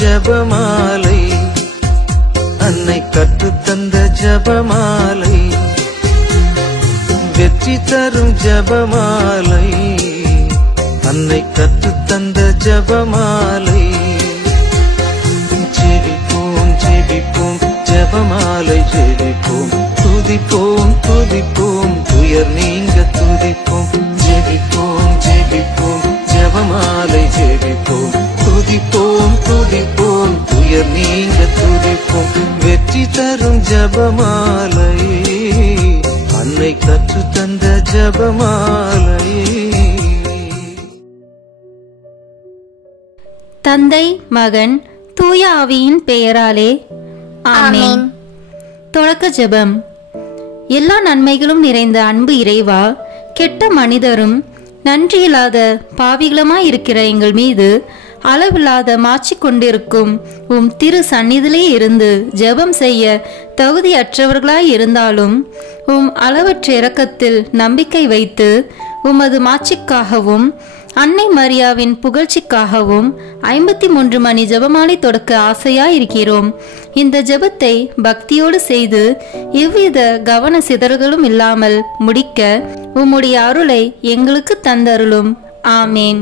ஜபமாலை, அன்னை கற்றுத்தந்த ஜபமாலை, வெற்றி தரும் ஜபமாலை, அன்னை கற்றுத்தந்த ஜபமாலை. ஜெபிப்போம் ஜெபிப்போம் ஜபமாலை ஜெபிப்போம், துதிப்போம் துதிப்போம் துயர் நீங்க துதிப்போம். ஜெபிப்போம் ஜெபிப்போம் ஜபமாலை ஜெபிப்போம், துதிப்போம் துதிப்போம் துயர் நீங்க துதிப்போம். வெற்றி தரும் ஜபமாலை, அன்னை கற்று தந்த ஜபமாலை. தந்தை மகன் தூய ஆவியின் பெயராலே ஆமென். தொடக்க ஜெபம். எல்லா நன்மைகளும் நிறைந்த அன்பு இறைவா, கெட்ட மனிதரும் நன்றியில்லாத பாவிகளுமாயிருக்கிற எங்கள் மீது அளவில்லாத மாட்சி கொண்டிருக்கும் உம் திரு சந்நிதியிலே இருந்து ஜெபம் செய்ய தகுதியற்றவர்களாய் இருந்தாலும் உம் அளவற்ற இரக்கத்தில் நம்பிக்கை வைத்து உமது மாட்சிக்காகவும் அன்னை மரியாவின் புகழ்ச்சிக்காகவும் 53 மணி ஜெபமாலை தொடக்க ஆசையாயிருக்கிறோம். இந்த ஜெபத்தை பக்தியோடு செய்து எவ்வித கவன சிதறல்களும் இல்லாமல் முடிக்க உம்முடைய அருளை எங்களுக்கு தந்தருளும். ஆமேன்.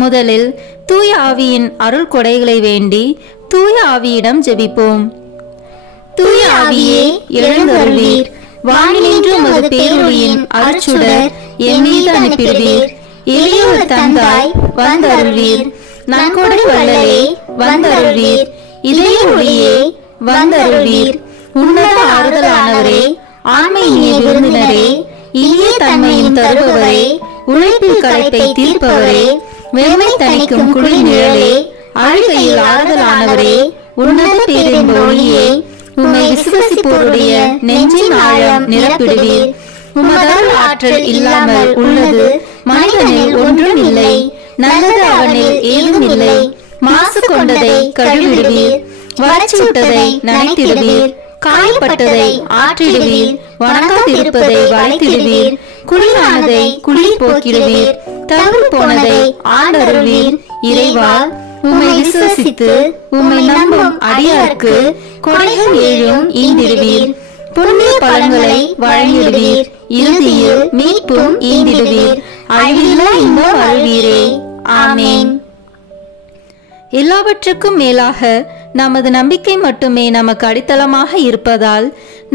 முதலில் தூய ஆவியின் அருள் கொடைகளை வேண்டி தூய ஆவியிடம் ஜெபிப்போம். தூய ஆவியே எழுந்தருளீர், வானினின்று உமது பேரொளியின் அருட்சுடர் என் மீது அனுப்பிடுவீர். எளியோர் தந்தாய் வந்தருள்வீர், நன்கொடை வள்ளலே வந்தருள்வீர், இதய ஒளியே வந்தருள்வீர். உன்னத ஆறுதலானவரே, ஆண்மை இனிய விருந்தினரே, இனிய தன்மையும் தருபவரே, உழைப்பில் களைப்பை தீர்ப்பவரே, வெறுமை தணிக்கும் குளிர் நிழலே, அழுகையில் ஆறுதலானவரே, உன்னத பேரின் ஒளியே, உம்மை விசுவசிப்போருடைய நெஞ்சின் ஆழம் நிரப்பிடுவீர். உமதருள் ஆற்றல் இல்லாமல் உள்ளது மனிதனில் ஒன்றும் இல்லை, நல்லது அவனில் ஏதும் இல்லை. மாசு கொண்டதை கழுவிடுவீர், வறட்சிவிட்டதை நனைத்திடுவீர், காயப்பட்டதை ஆற்றிடுவீர், வணங்காதிருப்பதை வளைத்திடுவீர், குளிரானதை குளிர் போக்கிடுவீர், தவறு போனதை ஆண்டருள்வீர். இறைவா, உம்மை விசுவசித்து உம்மை நம்பும் அடியாருக்கு கொடைகள் ஏழும் ஈந்திடுவீர், புண்ணிய பலன்களை வழங்கிடுவீர், இறுதியில் மீட்பும் ஈந்திடுவீர், அழிவில்லா இன்பம் அருள்வீரே. ஆமேன். எல்லாவற்றுக்கும் மேலாக நமது நம்பிக்கை மட்டுமே நமக்கு அடித்தளமாக இருப்பதால்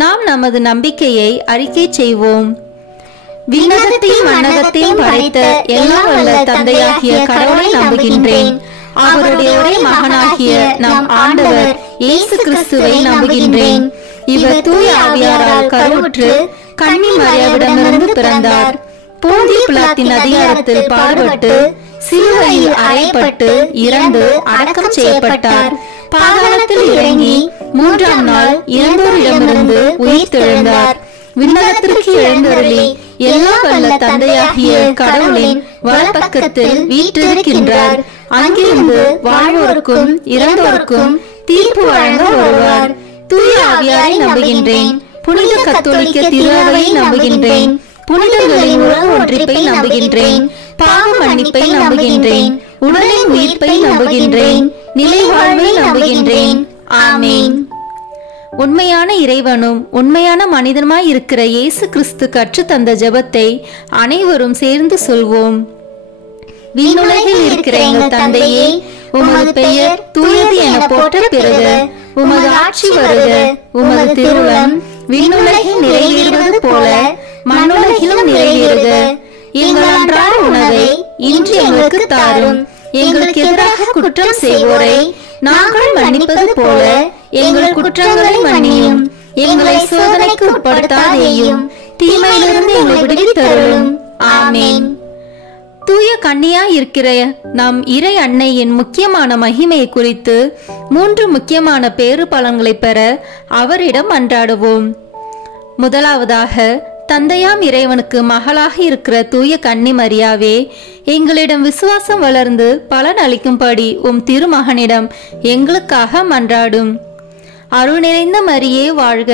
நாம் நமது நம்பிக்கையை அறிக்கை செய்வோம். விண்ணகத்தையும் மண்ணகத்தையும் படைத்த எல்லாம் வல்ல தந்தையாகிய கடவுளை நம்புகின்றேன். அவருடைய ஒரே மகனாகிய நம் ஆண்டவர் இயேசு கிறிஸ்துவை நம்புகின்றேன். இவர் தூய ஆவியாரால் கருவுற்று கன்னி மரியாவிடமிருந்து பிறந்தார். போந்திய பிலாத்தின் அதிகாரத்தில் பாடுபட்டு சிலுவையில் அறையப்பட்டு இறந்து அடக்கம் செய்யப்பட்டார். பாதாளத்தில் இறங்கி 3ஆம் நாள் இறந்தோரிடமிருந்து உயிர்த்தெழுந்தார். விண்ணகத்திற்கு எழுந்தருளி எல்லா வல்ல தந்தையாகிய கடவுளின் வலப்பக்கத்தில் வீற்றிருக்கின்றார். அங்கிருந்து வாழ்வோருக்கும் இறந்தோருக்கும் தீர்ப்பு வழங்க வருவார். தூய ஆவியாரை நம்புகின்றேன். புனித கத்தோலிக்க திருஅவையை நம்புகின்றேன். புனிதர்களின் உறவு ஒன்றிப்பை நம்புகின்றேன். பாவ மன்னிப்பை நம்புகின்றேன். உடலின் உயிர்ப்பை நம்புகின்றேன். நிலை வாழ்வை நம்புகின்றேன். ஆமேன். உண்மையான இறைவனும் உண்மையான மனிதனுமாய் இருக்கிற இயேசு கிறிஸ்து கற்று தந்த ஜெபத்தை அனைவரும் சேர்ந்து சொல்வோம். விண்ணுலகில் இருக்கிற எங்கள் தந்தையே, உமது பெயர் தூயது என போற்ற பெறுக. உமது ஆட்சி வருக. உமது திருவுளம் விண்ணுலகில் நிறைவேறுவது போல மண்ணுலகிலும் நிறைவேறுக. எங்கள் அன்றாட உணவை இன்று எங்களுக்கு தாரும். எங்களுக்கு எதிராக குற்றம் செய்வோரை நாங்கள் மன்னிப்பது போல எங்கள் குற்றங்களை மன்னியும். எங்களை சோதனைக்கு உட்படுத்தாதேயும், தீமையிலிருந்து எங்களை விடுவித்தருளும். ஆமேன். தூய கன்னியா இருக்கிற நம் இறை அன்னையின் முக்கியமான மகிமையை குறித்து 3 முக்கியமான பேறு பலன்களை பெற அவரிடம் அன்றாடுவோம். முதலாவதாக, தந்தையாம் இறைவனுக்கு மகளாக இருக்கிற தூய கன்னி மரியாவே, எங்களிடம் விசுவாசம் வளர்ந்து பலன் அளிக்கும்படி உம் திருமகனிடம் எங்களுக்காக மன்றாடும். அருள் நிறைந்த மரியே வாழ்க.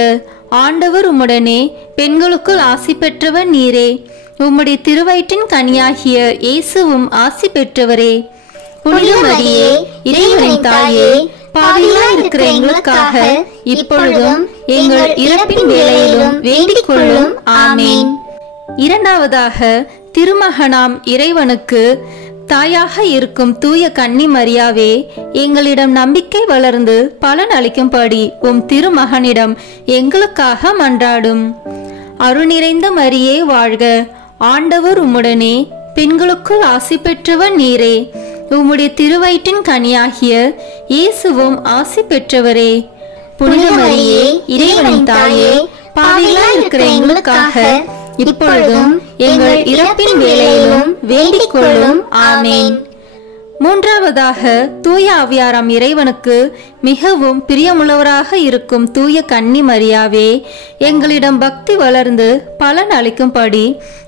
ஆண்டவர் உம்முடனே, பெண்களுக்குள் ஆசி பெற்றவர் நீரே. உம்முடைய திருவயிற்றின் கனியாகிய இயேசுவும் ஆசி பெற்றவரே. புனித மரியே இறைவனின் தாயே, பாவிகளாய் இருக்கிற எங்களுக்காக இப்பொழுதும் எங்கள் இறப்பின் வேளையிலும் வேண்டிக் கொள்ளும். ஆமேன். இரண்டாவதாக, திருமகனாம் இறைவனுக்கு தாயாக இருக்கும் தூய கன்னி மரியாவே, எங்களிடம் நம்பிக்கை வளர்ந்து பலன் அளிக்கும்படி உம் திருமகனிடம் எங்களுக்காக மன்றாடும். அருள்நிறைந்த மரியே வாழ்க, ஆண்டவர் உம்முடனே, பெண்களுக்குள் ஆசி பெற்றவர் நீரே, உம்முடைய திருவயிற்றின் கனியாகிய இயேசுவும் ஆசி பெற்றவரே. புனித மரியே இறைவனின் தாயே, பாவிகளாய் இருக்கிற எங்களுக்காக இப்பொழுதும் எங்கள் இறப்பின் வேளையிலும் வேண்டிக் கொள்ளும். ஆமேன். மூன்றாவதாக, தூய ஆவியாராம் இறைவனுக்கு மிகவும் பிரியமுள்ளவராக இருக்கும் தூய கன்னி மரியாவே, எங்களிடம் பக்தி வளர்ந்து பலன் அளிக்கும்படி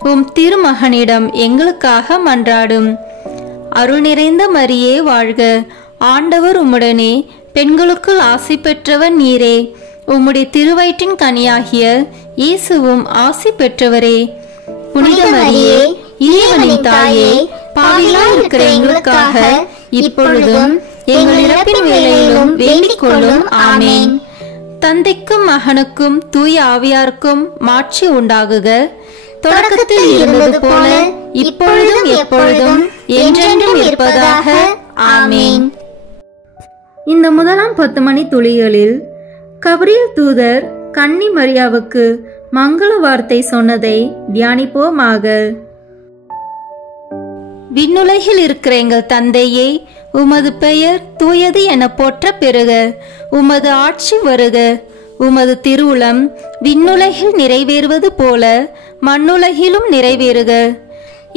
உம் திருமகனிடம் எங்களுக்காக மன்றாடும். அருள் நிறைந்த மரியே வாழ்க, ஆண்டவர் உம்முடனே, பெண்களுக்குள் ஆசி பெற்றவர் நீரே, உம்முடைய திருவயிற்றின் கனியாகிய இயேசுவும் ஆசி பெற்றவரே. புனித மரியே இறைவனின் தாயே, பாவிகளாய் இருக்கிற எங்களுக்காக இப்பொழுதும் எங்கள் இறப்பின் வேளையிலும் வேண்டிக் கொள்ளும். ஆமேன். தந்தைக்கும் மகனுக்கும் தூய ஆவியாருக்கும் மாட்சி உண்டாகுக, தொடக்கத்தில் இருந்தது போல இப்பொழுதும் எப்பொழுதும் என்றென்றும் இருப்பதாக. ஆமேன். இந்த முதலாம் 10 மணி துளிகளில் கபிரியேல் தூதர் கன்னி மரியாவுக்கு மங்கள வார்த்தை சொன்னதை தியானிப்போமாக. விண்ணுலகில் இருக்கிற எங்கள் தந்தையே, உமது பெயர் தூயது என போற்ற பெறுக. உமது ஆட்சி வருக. உமது திருவுளம் விண்ணுலகில் நிறைவேறுவது போல மண்ணுலகிலும் நிறைவேறுக.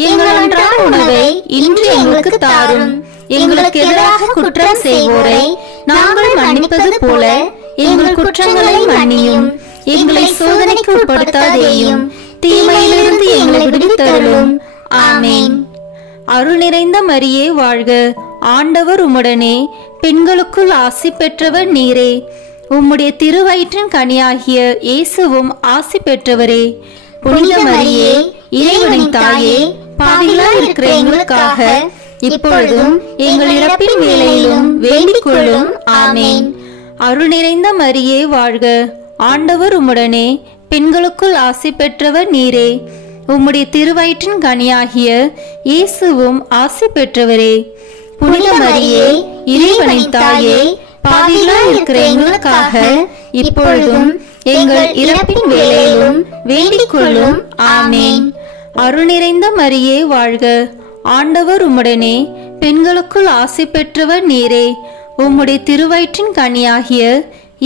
எங்கள் அன்றாட உணவை இன்று எங்களுக்கு தாரும். எங்களுக்கு எதிராக குற்றம் செய்வோரை நாங்கள் மன்னிப்பது போல எங்கள் குற்றங்களை மன்னியும். எங்களை சோதனைக்கு உட்படுத்தாதேயும், தீமையிலிருந்து எங்களை விடுவித்தருளும். ஆமேன். அருள் நிறைந்த மரியே வாழ்க, ஆண்டவர் உம்முடனே, பெண்களுக்குள் ஆசி பெற்றவர் நீரே, உம்முடைய திருவயிற்றின் கனியாகிய இயேசுவும் ஆசி பெற்றவரே. புனித மரியே இறைவனின் தாயே, பாவிகளாய் இருக்கிற எங்களுக்காக இப்பொழுதும் எங்கள் இறப்பின் வேளையிலும் வேண்டிக் கொள்ளும். ஆமேன். அருள் நிறைந்த மரியே வாழ்க, ஆண்டவர் உம்முடனே, பெண்களுக்குள் ஆசி பெற்றவர் நீரே, உம்முடைய திருவயிற்றின் கனியாகிய இயேசுவும் ஆசி பெற்றவரே. புனித மரியே இறைவனின் தாயே, பாவிகளாய் இருக்கிற எங்களுக்காக இப்பொழுதும் எங்கள் இறப்பின் வேளையிலும் வேண்டிக் கொள்ளும். ஆமேன். அருள் நிறைந்த மரியே வாழ்க, ஆண்டவர் உம்முடனே, பெண்களுக்குள் ஆசி பெற்றவர் நீரே, உம்முடைய திருவயிற்றின் கனியாகிய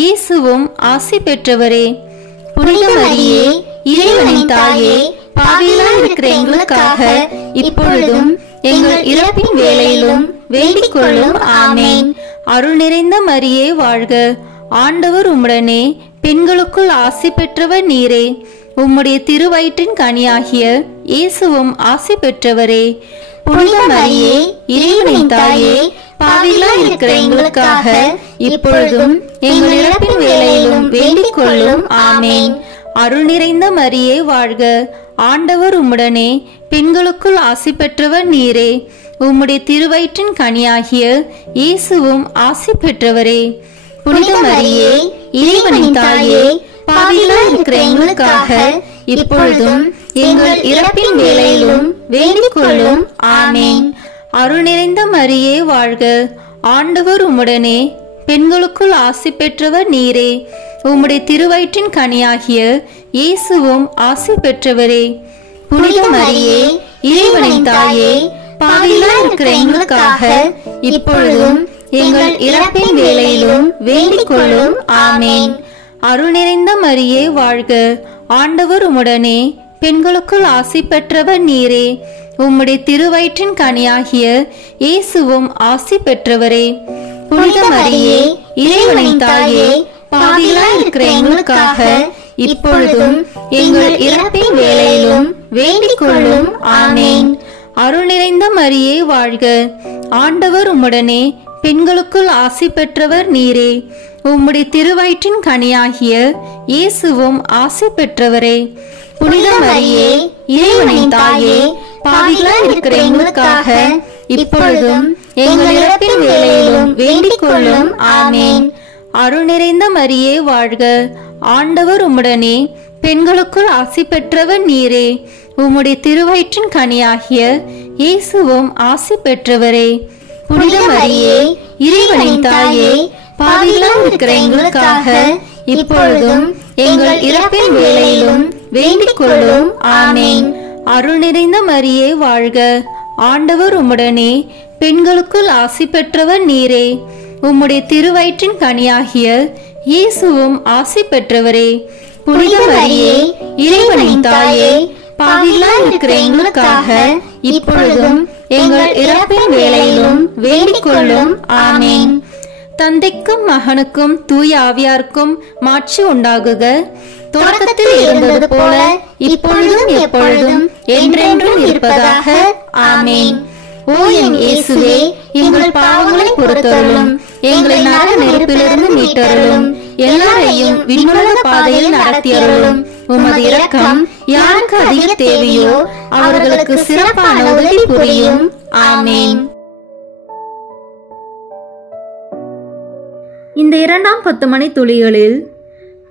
இயேசுவும் ஆசி பெற்றவரே. புனித மரியே இறைவனின் தாயே, பாவிகளாய் இருக்கிற எங்களுக்காக இப்பொழுதும் எங்கள் இறப்பின் வேளையிலும் வேண்டிக் கொள்ளும். ஆமேன். அருள் நிறைந்த மரியே வாழ்க, ஆண்டவர் உம்முடனே, பெண்களுக்குள் ஆசி பெற்றவர் நீரே, உம்முடைய திருவயிற்றின் கனியாகிய இயேசுவும் ஆசி பெற்றவரே. புனித மரியே இறைவனின் தாயே, பாவிகளாய் இருக்கிற எங்களுக்காக இப்பொழுதும் எங்கள் இறப்பின் வேளையிலும் வேண்டிக் கொள்ளும். ஆமேன். அருள் நிறைந்த மரியே வாழ்க, ஆண்டவர் உம்முடனே, பெண்களுக்குள் ஆசி பெற்றவர் நீரே, உம்முடைய திருவயிற்றின் கனியாகிய இயேசுவும் ஆசி பெற்றவரே. புனித மரியே இறைவனின் தாயே, பாவிகளாய் இருக்கிற எங்களுக்காக இப்பொழுதும் எங்கள் இறப்பின் வேளையிலும் வேண்டிக் கொள்ளும். ஆமேன். அருள் நிறைந்த மரியே வாழ்க, ஆண்டவர் உம்முடனே, பெண்களுக்குள் ஆசி பெற்றவர் நீரே, உம்முடைய திருவயிற்றின் கனியாகிய இயேசுவும் ஆசி பெற்றவரே. புனித மரியே இறைவனின் தாயே, பாவிகளாய் இருக்கிற எங்களுக்காக இப்பொழுதும் எங்கள் இறப்பின் வேளையிலும் வேண்டிக் கொள்ளும். ஆமேன். அருள் நிறைந்த மரியே வாழ்க, ஆண்டவர் உம்முடனே, பெண்களுக்குள் ஆசி பெற்றவர் நீரே, உம்முடைய திருவயிற்றின் கனியாகிய இயேசுவும் ஆசி பெற்றவரே. புனித மரியே இறைவனின் தாயே, பாவிகளாய் இருக்கிற எங்களுக்காக இப்பொழுதும் எங்கள் இறப்பின் வேளையிலும் வேண்டிக் கொள்ளும். ஆமேன். அருள் நிறைந்த மரியே வாழ்க, ஆண்டவர் உம்முடனே, பெண்களுக்குள் ஆசி பெற்றவர் நீரே, உம்முடைய திருவயிற்றின் கனியாகிய இயேசுவும் ஆசி பெற்றவரே. புனித மரியே இறைவனின் தாயே, பாவிகளாய் இருக்கிற எங்களுக்காக இப்பொழுதும் எங்கள் இறப்பின் வேளையிலும் வேண்டிக் கொள்ளும். ஆமேன். அருள் நிறைந்த மரியே வாழ்க, ஆண்டவர் உம்முடனே, பெண்களுக்குள் ஆசி பெற்றவர் நீரே. உம்முடைய திருவயிற்றின் கனியாகிய இயேசுவும் ஆசி பெற்றவரே. புனித மரியே, இறைவனின் தாயே, பாவிகளாய் இருக்கிற எங்களுக்காக இப்பொழுதும் எங்கள் இறப்பின் வேளையிலும் வேண்டிக் கொள்ளும். ஆமேன். அருள் நிறைந்த மரியே வாழ்க, ஆண்டவர் உம்முடனே, பெண்களுக்குள் ஆசி பெற்றவர் நீரே. உம்முடைய திருவயிற்றின் கனியாகிய இயேசுவும் ஆசி பெற்றவரே. புனித மரியே, இறைவனின் தாயே, பாவிகளாய் இருக்கிற எங்களுக்காக இப்பொழுதும் எங்கள் இறப்பின் வேளையிலும் வேண்டிக் கொள்ளும். ஆமேன். தந்தைக்கும் மகனுக்கும் தூய ஆவியாருக்கும் மாட்சி உண்டாகுக. தொடக்கத்தில் இருந்தது போல இப்பொழுதும் எப்பொழுதும் என்றென்றும் இருப்பதாக. ஆமேன். ஓ என் இயேசுவே, எங்கள் பாவங்களை பொறுத்தருளும், எங்களை நரக நெருப்பிலிருந்து மீட்டருளும், எல்லாரையும் விண்ணுலக பாதையில் நடத்தியருளும். உமது இரக்கம் யாருக்கு அதிக தேவையோ அவர்களுக்கு சிறப்பான உதவி புரியும். ஆமேன். இந்த இரண்டாம் 10 மணி துளிகளில்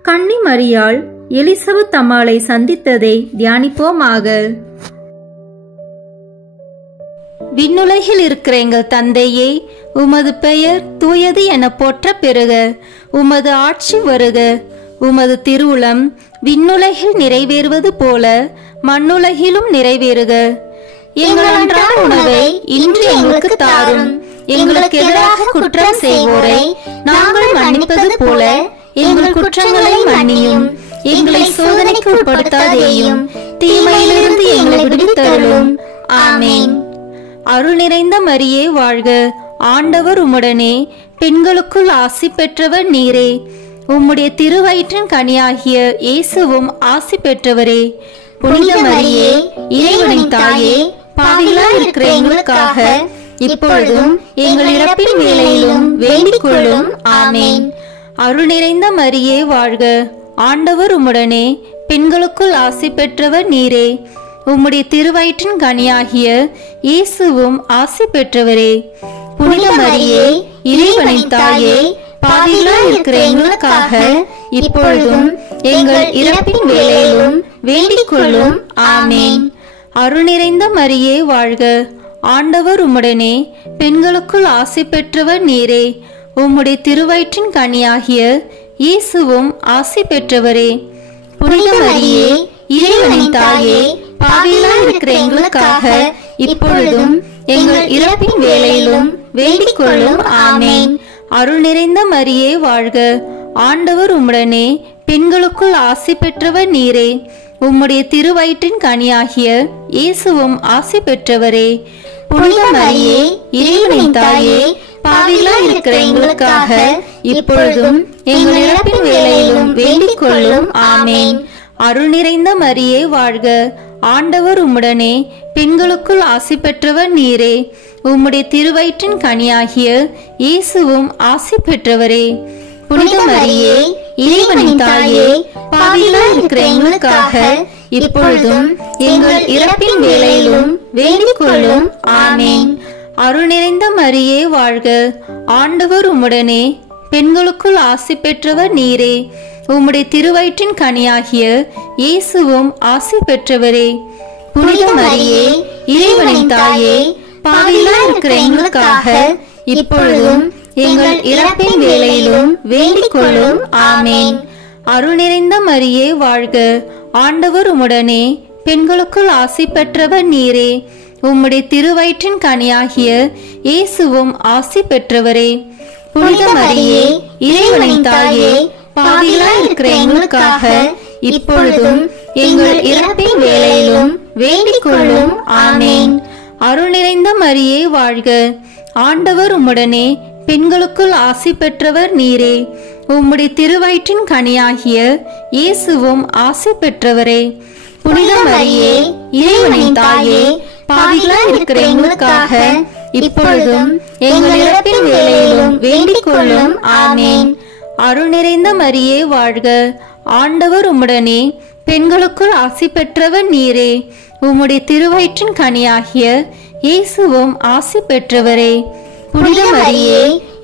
கன்னி மரியாள் எலிசபெத் அம்மாளை சந்தித்ததை தியானிப்போமாக. விண்ணுலகில் இருக்கிற எங்கள் தந்தையே, உமது பெயர் தூயது என போற்ற பெறுக. உமது ஆட்சி வருக. உமது திருவுளம் விண்ணுலகில் நிறைவேறுவது போல மண்ணுலகிலும் நிறைவேறுக. எங்கள் அன்றாட உணவை இன்று எங்களுக்கு தாரும். எங்களுக்கு எதிராக குற்றம் செய்வோரை நாங்கள் மன்னிப்பது போல எங்கள் குற்றங்களை மன்னியும். எங்களை சோதனைக்கு உட்படுத்தாதேயும், தீமையிலிருந்து எங்களை விடுவித்தருளும். ஆமேன். அருள் நிறைந்த மரியே வாழ்க, ஆண்டவர் உம்முடனே, பெண்களுக்குள் ஆசி பெற்றவர் நீரே. உம்முடைய திருவயிற்றின் கனியாகிய இயேசுவும் ஆசி பெற்றவரே. புனித மரியே, இறைவனின் தாயே, பாவிகளாய் இருக்கிற எங்களுக்காக இப்பொழுதும் எங்கள் இறப்பின் வேளையிலும் வேண்டிக் கொள்ளும். ஆமேன். அருள் நிறைந்த மரியே வாழ்க, ஆண்டவர் உம்முடனே, பெண்களுக்குள் ஆசி பெற்றவர் நீரே. உம்முடைய திருவயிற்றின் கனியாகிய இயேசுவும் ஆசி பெற்றவரே. புனித மரியே, இறைவனின் தாயே, பாவிகளாய் இருக்கிற எங்களுக்காக இப்பொழுதும் எங்கள் இறப்பின் வேளையிலும் வேண்டிக் கொள்ளும். ஆமேன். அருள் நிறைந்த மரியே வாழ்க, ஆண்டவர் உம்முடனே, பெண்களுக்குள் ஆசி பெற்றவர் நீரே. உம்முடைய திருவயிற்றின் கனியாகிய இயேசுவும் ஆசி பெற்றவரே. புனித மரியே, இறைவனின் தாயே, பாவிகளாய் இருக்கிற எங்களுக்காக இப்பொழுதும் எங்கள் இறப்பின் வேளையிலும் வேண்டிக் கொள்ளும். ஆமேன். அருள் நிறைந்த மரியே வாழ்க, ஆண்டவர் உம்முடனே, பெண்களுக்குள் ஆசி பெற்றவர் நீரே. உம்முடைய திருவயிற்றின் கனியாகிய இயேசுவும் ஆசி பெற்றவரே. புனித மரியே, இறைவனின் தாயே, பாவிகளாய் இருக்கிற எங்களுக்காக இப்பொழுதும் எங்கள் இறப்பின் வேளையிலும் வேண்டிக் கொள்ளும். ஆமேன். அருள் நிறைந்த மரியே வாழ்க, ஆண்டவர் உம்முடனே, பெண்களுக்குள் ஆசி பெற்றவர் நீரே. உம்முடைய திருவயிற்றின் கனியாகிய இயேசுவும் ஆசி பெற்றவரே. புனித மரியே, இறைவனின் தாயே, பாவிகளாய் இருக்கிற எங்களுக்காக இப்பொழுதும் எங்கள் இறப்பின் வேளையிலும் வேண்டிக் கொள்ளும். ஆமேன். அருள் நிறைந்த மரியே வாழ்க, ஆண்டவர் உம்முடனே, பெண்களுக்குள் ஆசி பெற்றவர் நீரே. உம்முடைய திருவயிற்றின் கனியாகிய இயேசுவும் ஆசி பெற்றவரே. புனித மரியே, இறைவனின் தாயே, பாவிகளாய் இருக்கிற எங்களுக்காக இப்பொழுதும் எங்கள் இறப்பின் வேளையிலும் வேண்டிக் கொள்ளும். ஆமேன். அருள் நிறைந்த மரியே வாழ்க, ஆண்டவர் உம்முடனே, பெண்களுக்குள் ஆசி பெற்றவர் நீரே. உம்முடைய திருவயிற்றின் கனியாகிய இயேசுவும் ஆசி பெற்றவரே. புனித மரியே, இறைவனின் தாயே, பாவிகளாய் இருக்கிற எங்களுக்காக இப்பொழுதும் எங்கள் இறப்பின் வேளையிலும் வேண்டிக் கொள்ளும். ஆமேன். அருள் நிறைந்த மரியே வாழ்க, ஆண்டவர் உம்முடனே, பெண்களுக்குள் ஆசி பெற்றவர் நீரே. உம்முடைய திருவயிற்றின் கனியாகிய இயேசுவும் ஆசி பெற்றவரே. புனித மரியே, இறைவனின் தாயே, பாவிகளாய் இருக்கிற எங்களுக்காக இப்பொழுதும் எங்கள் இறப்பின் வேளையிலும் வேண்டிக் கொள்ளும். ஆமேன். அருள் நிறைந்த மரியே வாழ்க, ஆண்டவர் உம்முடனே, பெண்களுக்குள் ஆசி பெற்றவர் நீரே. உம்முடைய திருவயிற்றின் கனியாகிய இயேசுவும் ஆசி பெற்றவரே. புனித மரியே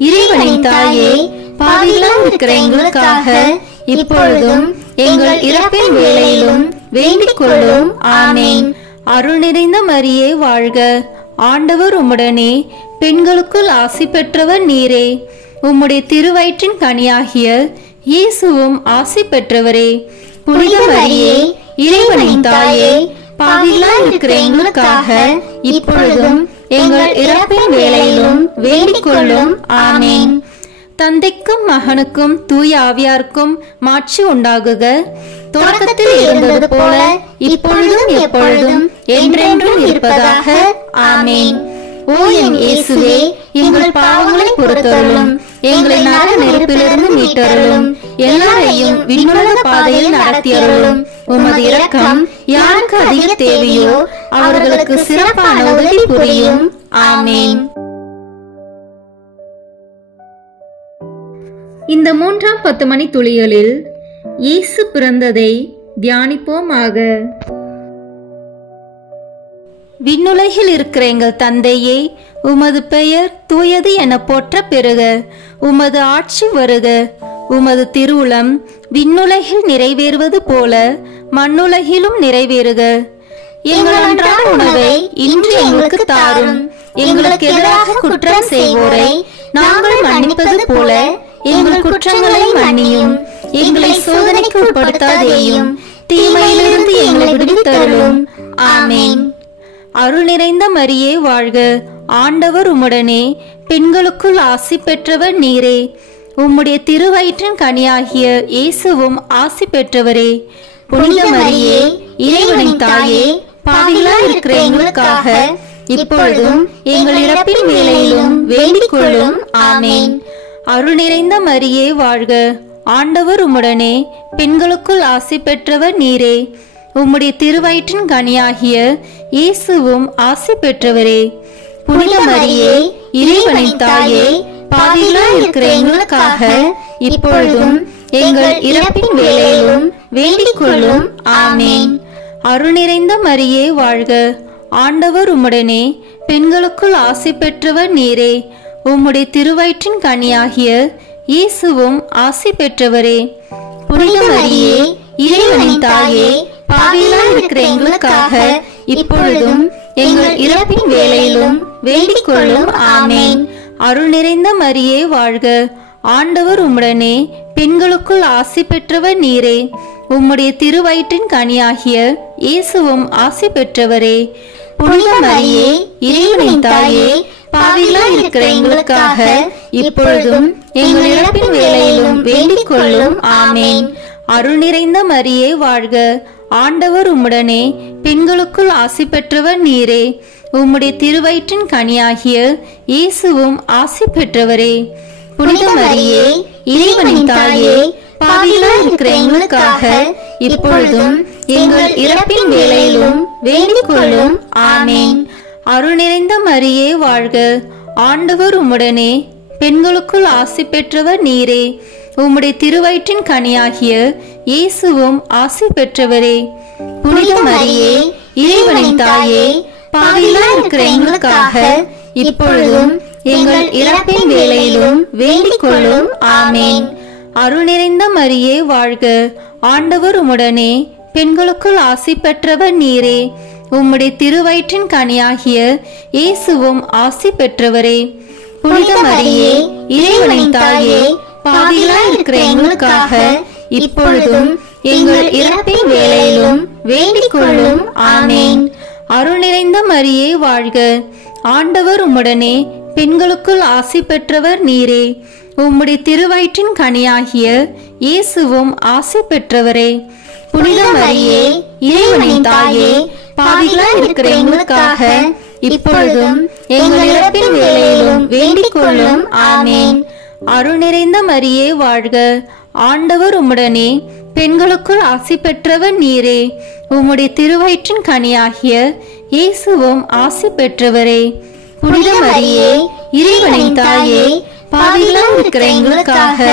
இறைவனின் தாயே, பாவிகளாய் இருக்கிற எங்களுக்காக இப்பொழுதும் எங்கள் இறப்பின் வேளையிலும் வேண்டிக் கொள்ளும். ஆமென். அருள் நிறைந்த மரியே வாழ்க, ஆண்டவர் உம்முடனே, பெண்களுக்குள் ஆசி பெற்றவர் நீரே. உம்முடைய திருவயிற்றின் கனியாகிய இயேசுவும் ஆசி பெற்றவரே. புனித மரியே இறைவனின் தாயே, பாவிகளாய் இருக்கிற எங்களுக்காக இப்பொழுதும் எங்கள் இறப்பின் வேளையிலும் வேண்டிக் கொள்ளும். ஆமென். தந்தைக்கும் மகனுக்கும் தூய ஆவியாருக்கும் மாட்சி உண்டாகுக. தொடக்கத்தில் இருந்தது போல இப்பொழுதும் எப்பொழுதும் என்றென்றும் இருப்பதாக. ஆமென். ஓ என் இயேசுவே, எங்கள் பாவங்களை பொறுத்தருளும், எங்களை நரக நெருப்பிலிருந்து மீட்டருளும், எல்லாரையும் விண்ணுலக பாதையில் நடத்தியருளும். உமது இரக்கம் யாருக்கு அதிக தேவையோ அவர்களுக்கு சிறப்பான உதவி புரியும். ஆமென். இந்த 3ஆம் 10 மணி துளிகளில் இயேசு பிறந்ததை தியானிப்போமாக. விண்ணுலகில் இருக்கிற எங்கள் தந்தையே, உமது பெயர் தூயது என போற்ற பெறுக. உமது ஆட்சி வருக. உமது திருவுளம் விண்ணுலகில் நிறைவேறுவது போல மண்ணுலகிலும் நிறைவேறுக. எங்கள் அன்றாட உணவை இன்று எங்களுக்கு தாரும். எங்களுக்கு எதிராக குற்றம் செய்வோரை நாங்கள் மன்னிப்பது போல எங்கள் குற்றங்களை மன்னியும். எங்களை சோதனைக்கு உட்படுத்தாதேயும், தீமையிலிருந்து எங்களை விடுவித்தருளும். ஆமென். அருள் நிறைந்த மரியே வாழ்க, ஆண்டவர் உம்முடனே, பெண்களுக்குள் ஆசி பெற்றவர் நீரே. உம்முடைய திருவயிற்றின் கனியாகிய இயேசுவும் ஆசி பெற்றவரே. புனித மரியே இறைவனின் தாயே, பாவிகளாய் இருக்கிற எங்களுக்காக இப்பொழுதும் எங்கள் இறப்பின் வேளையிலும் வேண்டிக் கொள்ளும். ஆமென். அருள் நிறைந்த மரியே வாழ்க, ஆண்டவர் உம்முடனே, பெண்களுக்குள் ஆசி பெற்றவர் நீரே. உம்முடைய திருவயிற்றின் கனியாகிய இயேசுவும் ஆசி பெற்றவரே. புனித மரியே இறைவனின் தாயே, பாவிகளாய் இருக்கிற எங்களுக்காக இப்பொழுதும் எங்கள் இறப்பின் வேளையிலும் வேண்டிக் கொள்ளும். ஆமென். அருள் நிறைந்த மரியே வாழ்க, ஆண்டவர் உம்முடனே, பெண்களுக்குள் ஆசி பெற்றவர் நீரே. உம்முடைய திருவயிற்றின் கனியாகிய இயேசுவும் ஆசி பெற்றவரே. புனித மரியே இறைவனின் தாயே, பாவிகளாய் இருக்கிற எங்களுக்காக இப்பொழுதும் எங்கள் இறப்பின் வேளையிலும் வேண்டிக் கொள்ளும். ஆமென். அருள் நிறைந்த மரியே வாழ்க, ஆண்டவர் உம்முடனே, பெண்களுக்குள் ஆசி பெற்றவர் நீரே. உம்முடைய திருவயிற்றின் கனியாகிய இயேசுவும் ஆசி பெற்றவரே. புனித மரியே இறைவனின் தாயே, பாவிகளாய் இருக்கிற எங்களுக்காக இப்பொழுதும் எங்கள் இறப்பின் வேளையிலும் வேண்டிக் கொள்ளும். ஆமென். அருள் நிறைந்த மரியே வாழ்க, ஆண்டவர் உம்முடனே, பெண்களுக்குள் ஆசி பெற்றவர் நீரே. உம்முடைய திருவயிற்றின் கனியாகிய இயேசுவும் ஆசி பெற்றவரே. புனித மரியே இறைவனின் தாயே, பாவிகளாய் இருக்கிற எங்களுக்காக இப்பொழுதும் எங்கள் இறப்பின் வேளையிலும் வேண்டிக் கொள்ளும். ஆமென். அருள் நிறைந்த மரியே வாழ்க, ஆண்டவர் உம்முடனே, பெண்களுக்குள் ஆசி பெற்றவர் நீரே. உம்முடைய திருவயிற்றின் கனியாகிய இயேசுவும் ஆசி பெற்றவரே. புனித மரியே இறைவனின் தாயே, பாவிகளாய் இருக்கிற எங்களுக்காக இப்பொழுதும் எங்கள் இறப்பின் வேளையிலும் வேண்டிக் கொள்ளும். ஆமென். அருள் நிறைந்த மரியே வாழ்க, ஆண்டவர் உம்முடனே, பெண்களுக்குள் ஆசி பெற்றவர் நீரே. உம்முடைய திருவயிற்றின் கனியாகிய இயேசுவும் ஆசி பெற்றவரே. புனித மரியே இறைவனின் தாயே, பாவிகளாய் இருக்கிற எங்களுக்காக இப்பொழுதும் எங்கள் இறப்பின் வேளையிலும் வேண்டிக் கொள்ளும். ஆமென். அருள் நிறைந்த மரியே வாழ்க, ஆண்டவர் உம்முடனே, பெண்களுக்குள் ஆசி பெற்றவர் நீரே. உம்முடைய திருவயிற்றின் கனியாகிய இயேசுவும் ஆசி பெற்றவரே. புனித மரியே இறைவனின் தாயே, பாவிகளாய் இருக்கிற எங்களுக்காக இப்பொழுதும் எங்கள் இறப்பின் வேளையிலும் வேண்டிக் கொள்ளும். ஆமென். அருள் நிறைந்த மரியே வாழ்க, ஆண்டவர் உம்முடனே, பெண்களுக்குள் ஆசி பெற்றவர் நீரே. உம்முடைய திருவயிற்றின் கனியாகிய இயேசுவும் ஆசி பெற்றவரே. புனித மரியே இறைவனின் தாயே, பாவிகளாய் இருக்கிற எங்களுக்காக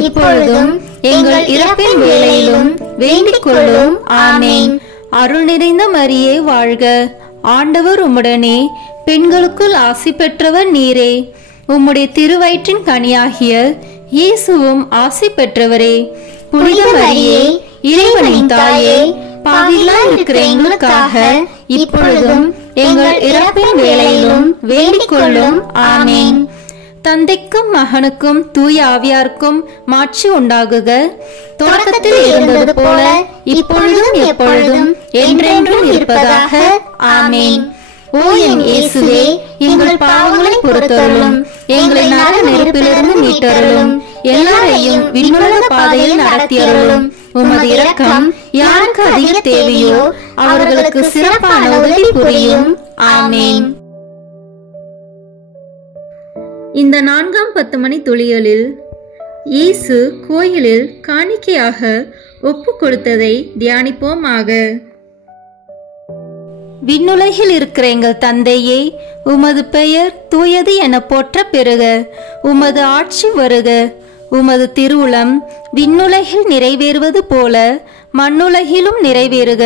இப்பொழுதும் எங்கள் இறப்பின் வேளையிலும் வேண்டிக் கொள்ளும். ஆமென். அருள் நிறைந்த மரியே வாழ்க, ஆண்டவர் உம்முடனே, பெண்களுக்குள் ஆசி பெற்றவர் நீரே. உம்முடைய திருவயிற்றின் கனியாகிய இயேசுவும் ஆசி பெற்றவரே. புனித மரியே, இறைவனின் தாயே, பாவிகளாய் இருக்கிற எங்களுக்காக இப்பொழுதும் எங்கள் இறப்பின் வேளையிலும் வேண்டிக் கொள்ளும். ஆமேன். தந்தைக்கும் மகனுக்கும் தூய ஆவியாருக்கும் மாட்சி உண்டாகுக. தொடக்கத்தில் இருந்தது போல இப்பொழுதும் எப்பொழுதும் என்றென்றும் இருப்பதாக. ஆமேன். ஓ என் இயேசுவே, எங்கள் பாவங்களை பொறுத்தருளும், எங்களை நரக நெருப்பிலிருந்து மீட்டருளும், எல்லாரையும் விண்ணுலக பாதையில் நடத்தியருளும். உமது இரக்கம் யாருக்கு அதிக தேவையோ அவர்களுக்கு சிறப்பான உதவி புரியும். ஆமேன். இந்த 4ஆம் 10 மணி துளிகளில் இயேசு கோயிலில் காணிக்கையாக ஒப்பு கொடுத்ததை தியானிப்போமாக. விண்ணுலகில் இருக்கிற எங்கள் தந்தையே, உமது பெயர் தூயது என போற்ற பெறுக. உமது ஆட்சி வருக. உமது திருவுளம் விண்ணுலகில் நிறைவேறுவது போல மண்ணுலகிலும் நிறைவேறுக.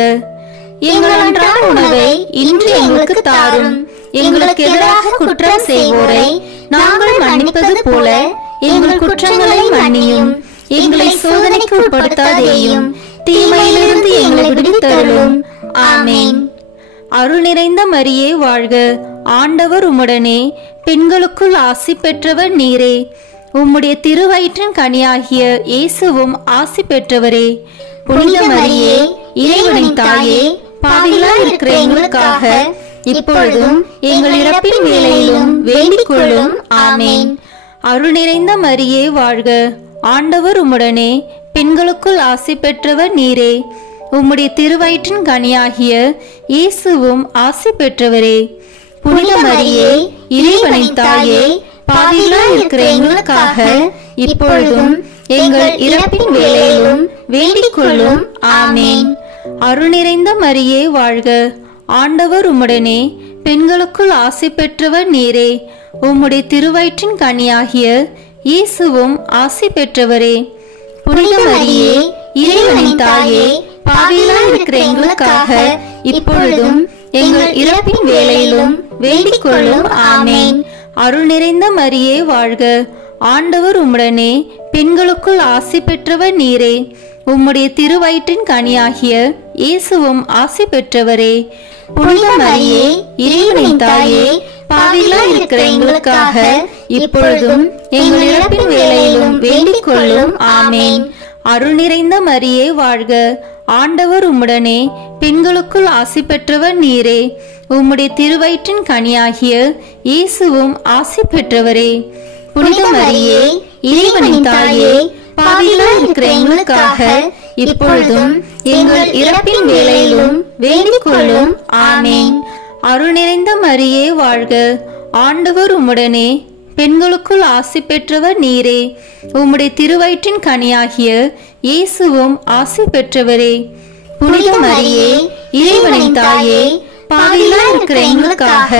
எங்கள் அன்றாட உணவை இன்று எங்களுக்கு தாரும். எங்களுக்கு எதிராக குற்றம் செய்வோரை நாங்கள் மன்னிப்பது போல எங்கள் குற்றங்களை மன்னியும். எங்களை சோதனைக்கு உட்படுத்தாதேயும், தீமையிலிருந்து எங்களை விடுவித்தருளும். ஆமேன். அருள் நிறைந்த மரியே வாழ்க. ஆண்டவர் உம்முடனே, பெண்களுக்குள் ஆசி பெற்றவர் நீரே. உம்முடைய திருவயிற்றின் கனியாகிய இயேசுவும் ஆசி பெற்றவரே. புனித மரியே, இறைவனின் தாயே, பாவிகளாய் இருக்கிற எங்களுக்காக இப்பொழுதும் எங்கள் இறப்பின் வேளையிலும் வேண்டிக் கொள்ளும். ஆமேன். அருள் நிறைந்த மரியே வாழ்க. ஆண்டவர் உம்முடனே, பெண்களுக்குள் ஆசி பெற்றவர் நீரே. உம்முடைய திருவயிற்றின் கனியாகிய இயேசுவும் ஆசி பெற்றவரே. புனித மரியே, இறைவனின் தாயே, பாவிகளாய் இருக்கிற எங்களுக்காக இப்பொழுதும் எங்கள் இறப்பின் வேளையிலும் வேண்டிக் கொள்ளும். ஆமேன். அருள் நிறைந்த மரியே வாழ்க. ஆண்டவர் உம்முடனே, பெண்களுக்குள் ஆசி பெற்றவர் நீரே. உம்முடைய திருவயிற்றின் கனியாகிய இயேசுவும் ஆசி பெற்றவரே. புனித மரியே, இறைவனின் தாயே, பாவிகளாய் இருக்கிற எங்களுக்காக இப்பொழுதும் எங்கள் இறப்பின் வேளையிலும் வேண்டிக் கொள்ளும். ஆமேன். அருள் நிறைந்த மரியே வாழ்க. ஆண்டவர் உம்முடனே, பெண்களுக்குள் ஆசி பெற்றவர் நீரே. உம்முடைய திருவயிற்றின் கனியாகிய இயேசுவும் ஆசி பெற்றவரே. புனித மரியே, இறைவனின் தாயே, பாவிகளாய் இருக்கிற எங்களுக்காக இப்பொழுதும் எங்கள் இறப்பின் வேளையிலும் வேண்டிக் கொள்ளும். ஆமேன். அருள் நிறைந்த மரியே வாழ்க. ஆண்டவர் உம்முடனே, பெண்களுக்குள் ஆசி பெற்றவர் நீரே. உம்முடைய திருவயிற்றின் கனியாகிய இயேசுவும் ஆசி பெற்றவரே. புனித மரியே, இறைவனின் தாயே, பாவிகளாய் இருக்கிற எங்களுக்காக இப்பொழுதும் எங்கள் இறப்பின் வேளையிலும் வேண்டிக் கொள்ளும். ஆமேன். அருள் நிறைந்த மரியே வாழ்க. ஆண்டவர் உம்முடனே, பெண்களுக்குள் ஆசி பெற்றவர் நீரே. உம்முடைய திருவயிற்றின் கனியாகிய இயேசுவும் ஆசி பெற்றவரே. புனித மரியே, இறைவனின் தாயே, பாவிகளாய் இருக்கிற எங்களுக்காக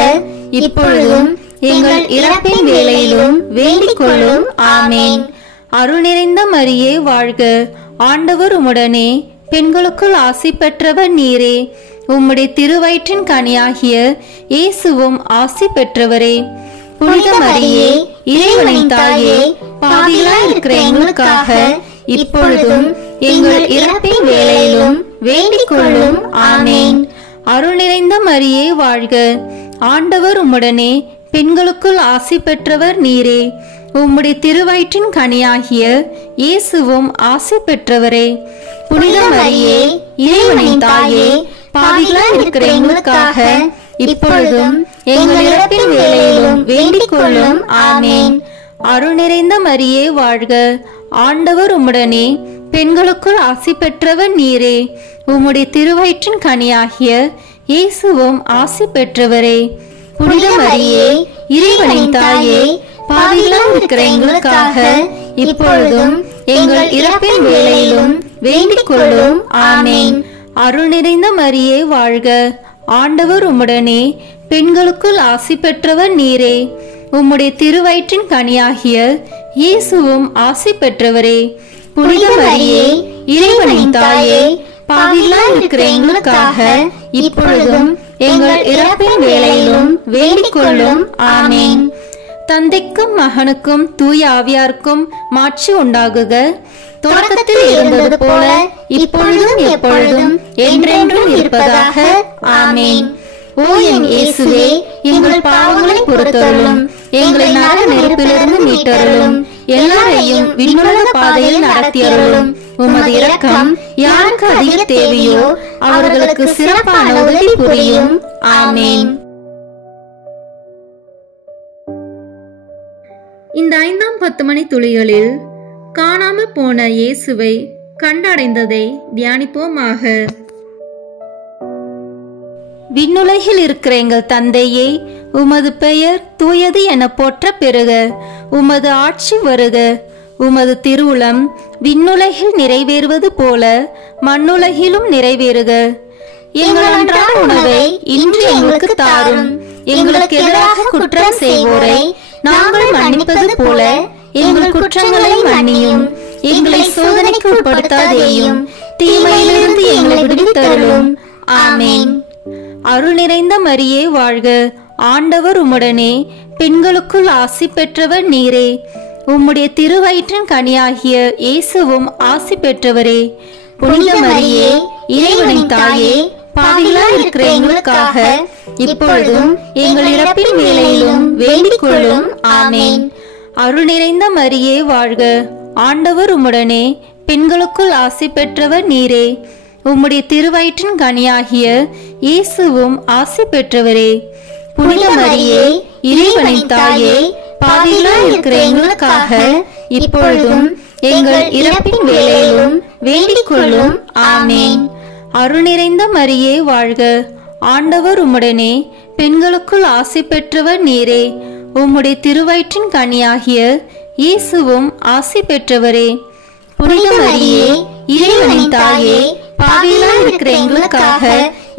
இப்பொழுதும் எங்கள் இறப்பின் வேளையிலும் வேண்டிக் கொள்ளும். ஆமேன். அருள் நிறைந்த மரியே வாழ்க. ஆண்டவர் உம்முடனே, பெண்களுக்குள் ஆசி பெற்றவர் நீரே. உம்முடைய திருவயிற்றின் கனியாகிய இயேசுவும் ஆசி பெற்றவரே. புனித மரியே, இறைவனின் தாயே, பாவிகளாய் இருக்கிற எங்களுக்காக இப்பொழுதும் எங்கள் இறப்பின் வேளையிலும் வேண்டிக் கொள்ளும். ஆமேன். அருள் நிறைந்த மரியே வாழ்க. ஆண்டவர் உம்முடனே, பெண்களுக்குள் ஆசி பெற்றவர் நீரே. உம்முடைய திருவயிற்றின் கனியாகிய இயேசுவும் ஆசி பெற்றவரே. புனித மரியே, இறைவனின் தாயே, பாவிகளாய் இருக்கிற எங்களுக்காக இப்பொழுதும் எங்கள் இறப்பின் வேளையிலும் வேண்டிக் கொள்ளும். ஆமேன். அருள் நிறைந்த மரியே வாழ்க. ஆண்டவர் உம்முடனே, பெண்களுக்குள் ஆசி பெற்றவர் நீரே. உம்முடைய திருவயிற்றின் கனியாகிய இயேசுவும் ஆசி பெற்றவரே. புனித மரியே, இறைவனின் தாயே, பாவிகளாய் இருக்கிற எங்களுக்காக இப்பொழுதும் எங்கள் இறப்பின் வேளையிலும் வேண்டிக் கொள்ளும். ஆமேன். அருள் நிறைந்த மரியே வாழ்க. ஆண்டவர் உம்முடனே, பெண்களுக்குள் ஆசி பெற்றவர் நீரே. உம்முடைய திருவயிற்றின் கனியாகிய இயேசுவும் ஆசி பெற்றவரே. புனித மரியே, இறைவனின் தாயே, பாவிகளாய் இருக்கிற எங்களுக்காக இப்பொழுதும் எங்கள் இறப்பின் வேளையிலும் வேண்டிக் கொள்ளும். ஆமேன். தந்தைக்கும் மகனுக்கும் தூய ஆவியாருக்கும் மாட்சி உண்டாகுக. தொடக்கத்தில் இருந்தது போல இப்பொழுதும் எப்பொழுதும் என்றென்றும் இருப்பதாக. ஆமேன். ஓ என் இயேசுவே, எங்கள் பாவங்களை பொறுத்தருளும், எங்களை நரக நெருப்பிலிருந்து மீட்டருளும், எல்லாரையும் விண்ணுலக பாதையில் நடத்தியருளும். உமது இரக்கம் யாருக்கு அதிக தேவையோ அவர்களுக்கு சிறப்பான உதவி புரியும். ஆமேன். இந்த 5ஆம் 10 மணி துளிகளில் காணாமல் போன இயேசுவை கண்டடைந்ததை தியானிப்போமாக. விண்ணுலகில் இருக்கிற எங்கள் தந்தையே, உமது பெயர் தூயது என போற்ற பெறுக. உமது ஆட்சி வருக. உமது திருவுளம் விண்ணுலகில் நிறைவேறுவது போல மண்ணுலகிலும் நிறைவேறுக. எங்கள் அன்றாட உணவை இன்று எங்களுக்கு தாரும். எங்களுக்கு எதிராக குற்றம் செய்வோரை நாங்கள் மன்னிப்பது போல எங்கள் குற்றங்களை மன்னியும். எங்களை சோதனைக்கு உட்படுத்தாதேயும், தீமையிலிருந்து எங்களை விடுவித்தருளும். ஆமேன். அருள் நிறைந்த மரியே வாழ்க. ஆண்டவர் உம்முடனே, பெண்களுக்குள் ஆசி பெற்றவர் நீரே. உம்முடைய திருவயிற்றின் கனியாகிய இயேசுவும் ஆசி பெற்றவரே. புனித மரியே, இறைவனின் தாயே, பாவிகளாய் இருக்கிற எங்களுக்காக இப்பொழுதும் எங்கள் இறப்பின் வேளையிலும் வேண்டிக் கொள்ளும். ஆமேன். அருள் நிறைந்த மரியே வாழ்க. ஆண்டவர் உம்முடனே, பெண்களுக்குள் ஆசி பெற்றவர் நீரே. உம்முடைய திருவயிற்றின் கனியாகிய இயேசுவும் ஆசி பெற்றவரே. புனித மரியே, இறைவனின் தாயே, பாவிகளாய் இருக்கிற எங்களுக்காக இப்பொழுதும் எங்கள் இறப்பின் வேளையிலும் வேண்டிக் கொள்ளும். ஆமேன். அருள் நிறைந்த மரியே வாழ்க. ஆண்டவர் உம்முடனே, பெண்களுக்குள் ஆசி பெற்றவர் நீரே. உம்முடைய திருவயிற்றின் கனியாகிய இயேசுவும் ஆசி பெற்றவரே. புனித மரியே, இறைவனின் தாயே, பாவிகளாய் இருக்கிற எங்களுக்காக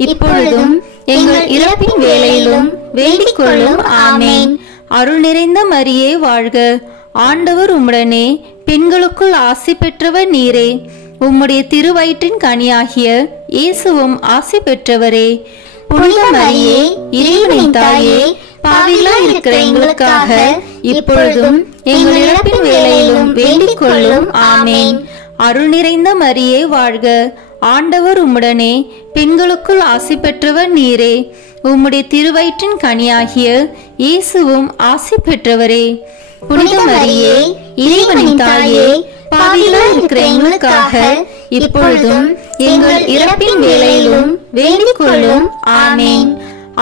இப்பொழுதும் எங்கள் இறப்பின் வேளையிலும் வேண்டிக் கொள்ளும். ஆமேன். அருள் நிறைந்த மரியே வாழ்க. ஆண்டவர் உம்முடனே, பெண்களுக்குள் ஆசி பெற்றவர் நீரே. உம்முடைய திருவயிற்றின் கனியாகிய இயேசுவும் ஆசி பெற்றவரே. புனித மரியே, இறைவனின் தாயே, பாவிகளாய் இருக்கிற எங்களுக்காக இப்பொழுதும் எங்கள் இறப்பின் வேளையிலும் வேண்டிக் கொள்ளும். ஆமேன். அருள் நிறைந்த மரியே வாழ்க. ஆண்டவர் உம்முடனே, பெண்களுக்குள் ஆசி பெற்றவர் நீரே. உம்முடைய திருவயிற்றின் கனியாகிய இயேசுவும் ஆசி பெற்றவரே. புனித மரியே, இறைவனின் தாயே, பாவிகளாய் இருக்கிற எங்களுக்காக இப்பொழுதும் எங்கள் இறப்பின் வேளையிலும் வேண்டிக் கொள்ளும். ஆமேன்.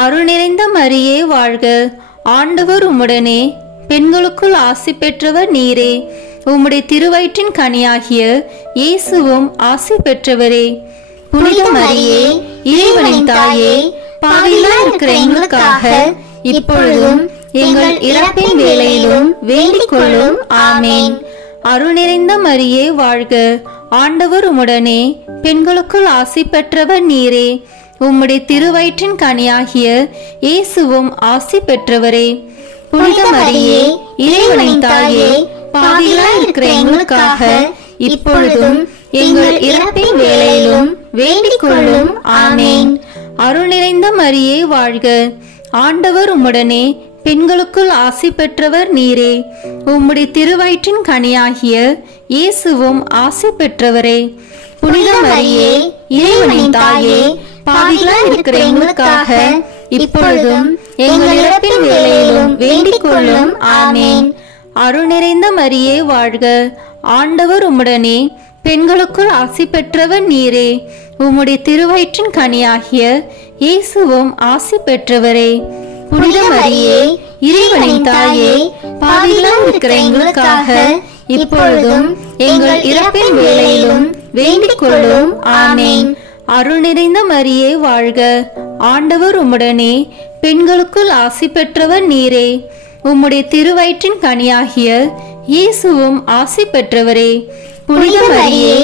அருள் நிறைந்த மரியே வாழ்க. ஆண்டவர் உம்முடனே, பெண்களுக்குள் ஆசி பெற்றவர் நீரே. உம்முடைய திருவயிற்றின் கனியாகிய இயேசுவும் ஆசி பெற்றவரே. புனித மரியே, இறைவனின் தாயே, பாவிகளாய் இருக்கிற எங்களுக்காக இப்பொழுதும் எங்கள் இறப்பின் வேளையிலும் வேண்டிக் கொள்ளும். ஆமேன். அருள் நிறைந்த மரியே வாழ்க. ஆண்டவர் உம்முடனே, பெண்களுக்குள் ஆசி பெற்றவர் நீரே. உம்முடைய திருவயிற்றின் கனியாகிய இயேசுவும் ஆசி பெற்றவரே. புனித மரியே, இறைவனின் தாயே, பாவிகளாய் இருக்கிற எங்களுக்காக இப்பொழுதும் எங்கள் இறப்பின் வேளையிலும் வேண்டிக் கொள்ளும். ஆமேன். அருள் நிறைந்த மரியே வாழ்க. ஆண்டவர் உம்முடனே, பெண்களுக்குள் ஆசி பெற்றவர் நீரே. உம்முடைய திருவயிற்றின் கனியாகிய இயேசுவும் ஆசி பெற்றவரே. புனித மரியே, இறைவனின் தாயே, பாவிகளாய் இருக்கிற எங்களுக்காக இப்பொழுதும் எங்கள் இறப்பின் வேளையிலும் வேண்டிக் கொள்ளும். ஆமேன். அருள் நிறைந்த மரியே வாழ்க. ஆண்டவர் உம்முடனே, பெண்களுக்குள் ஆசி பெற்றவர் நீரே. உம்முடைய திருவயிற்றின் கனியாகிய இயேசுவும் ஆசி பெற்றவரே. புனித மரியே, இறைவனின் தாயே, பாவிகளாய் இருக்கிற எங்களுக்காக இப்பொழுதும் எங்கள் இறப்பின் வேளையிலும் வேண்டிக் கொள்ளும். ஆமேன். அருள் நிறைந்த மரியே வாழ்க. ஆண்டவர் உம்முடனே, பெண்களுக்குள் ஆசி பெற்றவர் நீரே. உம்முடைய திருவயிற்றின் கனியாகிய இயேசுவும் ஆசி பெற்றவரே. புனித மரியே,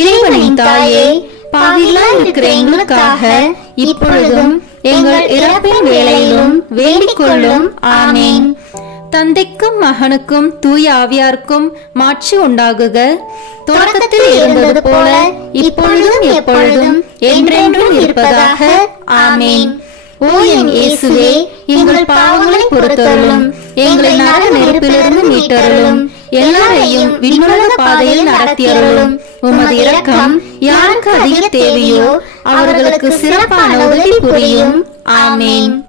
இறைவனின் தாயே, பாவிகளாய் இருக்கிற எங்களுக்காக இப்பொழுதும் எங்கள் இறப்பின் வேளையிலும் வேண்டிக் கொள்ளும். ஆமேன். தந்தைக்கும் மகனுக்கும் தூய ஆவியாருக்கும் மாட்சி உண்டாகுக. தொடக்கத்தில் இருந்தது போல இப்பொழுதும் எப்பொழுதும் என்றென்றும் இருப்பதாக. ஆமேன். ஓ என் இயேசுவே, எங்கள் பாவங்களை பொறுத்தருளும், எங்களை நரக நெருப்பிலிருந்து மீட்டருளும். எல்லாரையும் விண்ணுலக பாதையில் நடத்தியருளும். உமது இரக்கம் யாருக்கு அதிக தேவையோ அவர்களுக்கு சிறப்பான உதவி புரியும். ஆமேன்.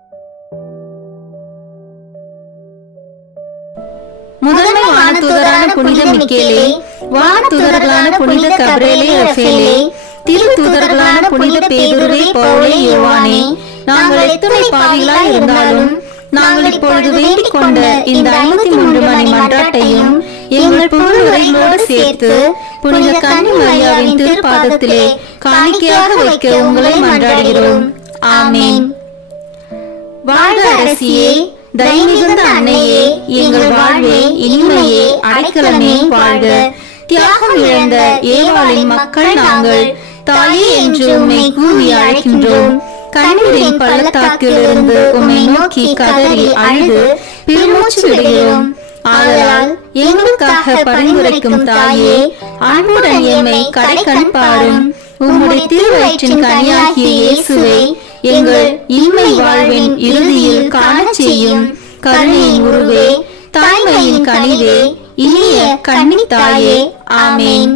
முதன்மை வானதூதரான புனித மிக்கேலே, வானதூதர்களான புனித கபிரேலே, ரஃபேலே, திரு தூதர்களான புனித பேதுருவே, பவுலே, யோவானே, நாங்கள் எத்தனை பாவிகளாய் இருந்தாலும் நாங்கள் இப்பொழுது வேண்டிக் கொண்ட இந்த 53 மணி மன்றாட்டையும் எங்கள் புகழ் உரைகளோடு சேர்த்து புனித கன்னி மரியாவின் திருப்பாதத்திலே காணிக்கையாக வைக்க உங்களை மன்றாடுகிறோம். ஆமேன். வாழ்க அரசியே, தயமிகுந்த அன்னையே, எங்கள் வாழ்வே, இனிமையே, அடைக்கலமே, வாழ்க. தியாகம் இழந்த ஏவாளின் மக்கள் நாங்கள், தாயே என்று உம்மை கூவி அழைக்கின்றோம். கண்ணீரின் பள்ளத்தாக்கில் இருந்து உம்மை நோக்கி கதறி அழுது பெருமூச்சு விடுகிறோம். ஆதலால் எங்களுக்காக பரிந்துரைக்கும் தாயே, அன்புடன் எம்மை கடைக்கண் பாரும். உம்முடைய திருவயிற்றின் கனியாகிய இயேசுவை எங்கள் இன்மை வாழ்வின் இறுதியில் காணச் செய்யும். கருணையின் உருவே, தாய்மையின் கனிவே, இனிய கன்னி தாயே. ஆமேன்.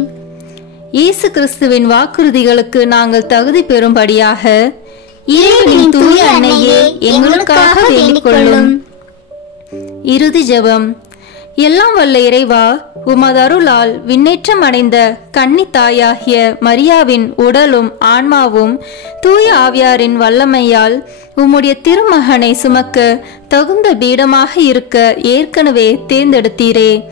இயேசு கிறிஸ்துவின் வாக்குறுதிகளுக்கு நாங்கள் தகுதி பெறும்படியாக இறைவனின் தூய அன்னையே எங்களுக்காக வேண்டிக் கொள்ளும். இறுதி ஜெபம். எல்லாம் வல்ல இறைவா, உமது அருளால் விண்ணேற்றம் அடைந்த கன்னி தாயாகிய மரியாவின் உடலும் ஆன்மாவும் தூய ஆவியாரின் வல்லமையால் உம்முடைய திருமகனை சுமக்க தகுந்த பீடமாக இருக்க ஏற்கனவே தேர்ந்தெடுத்தீரே.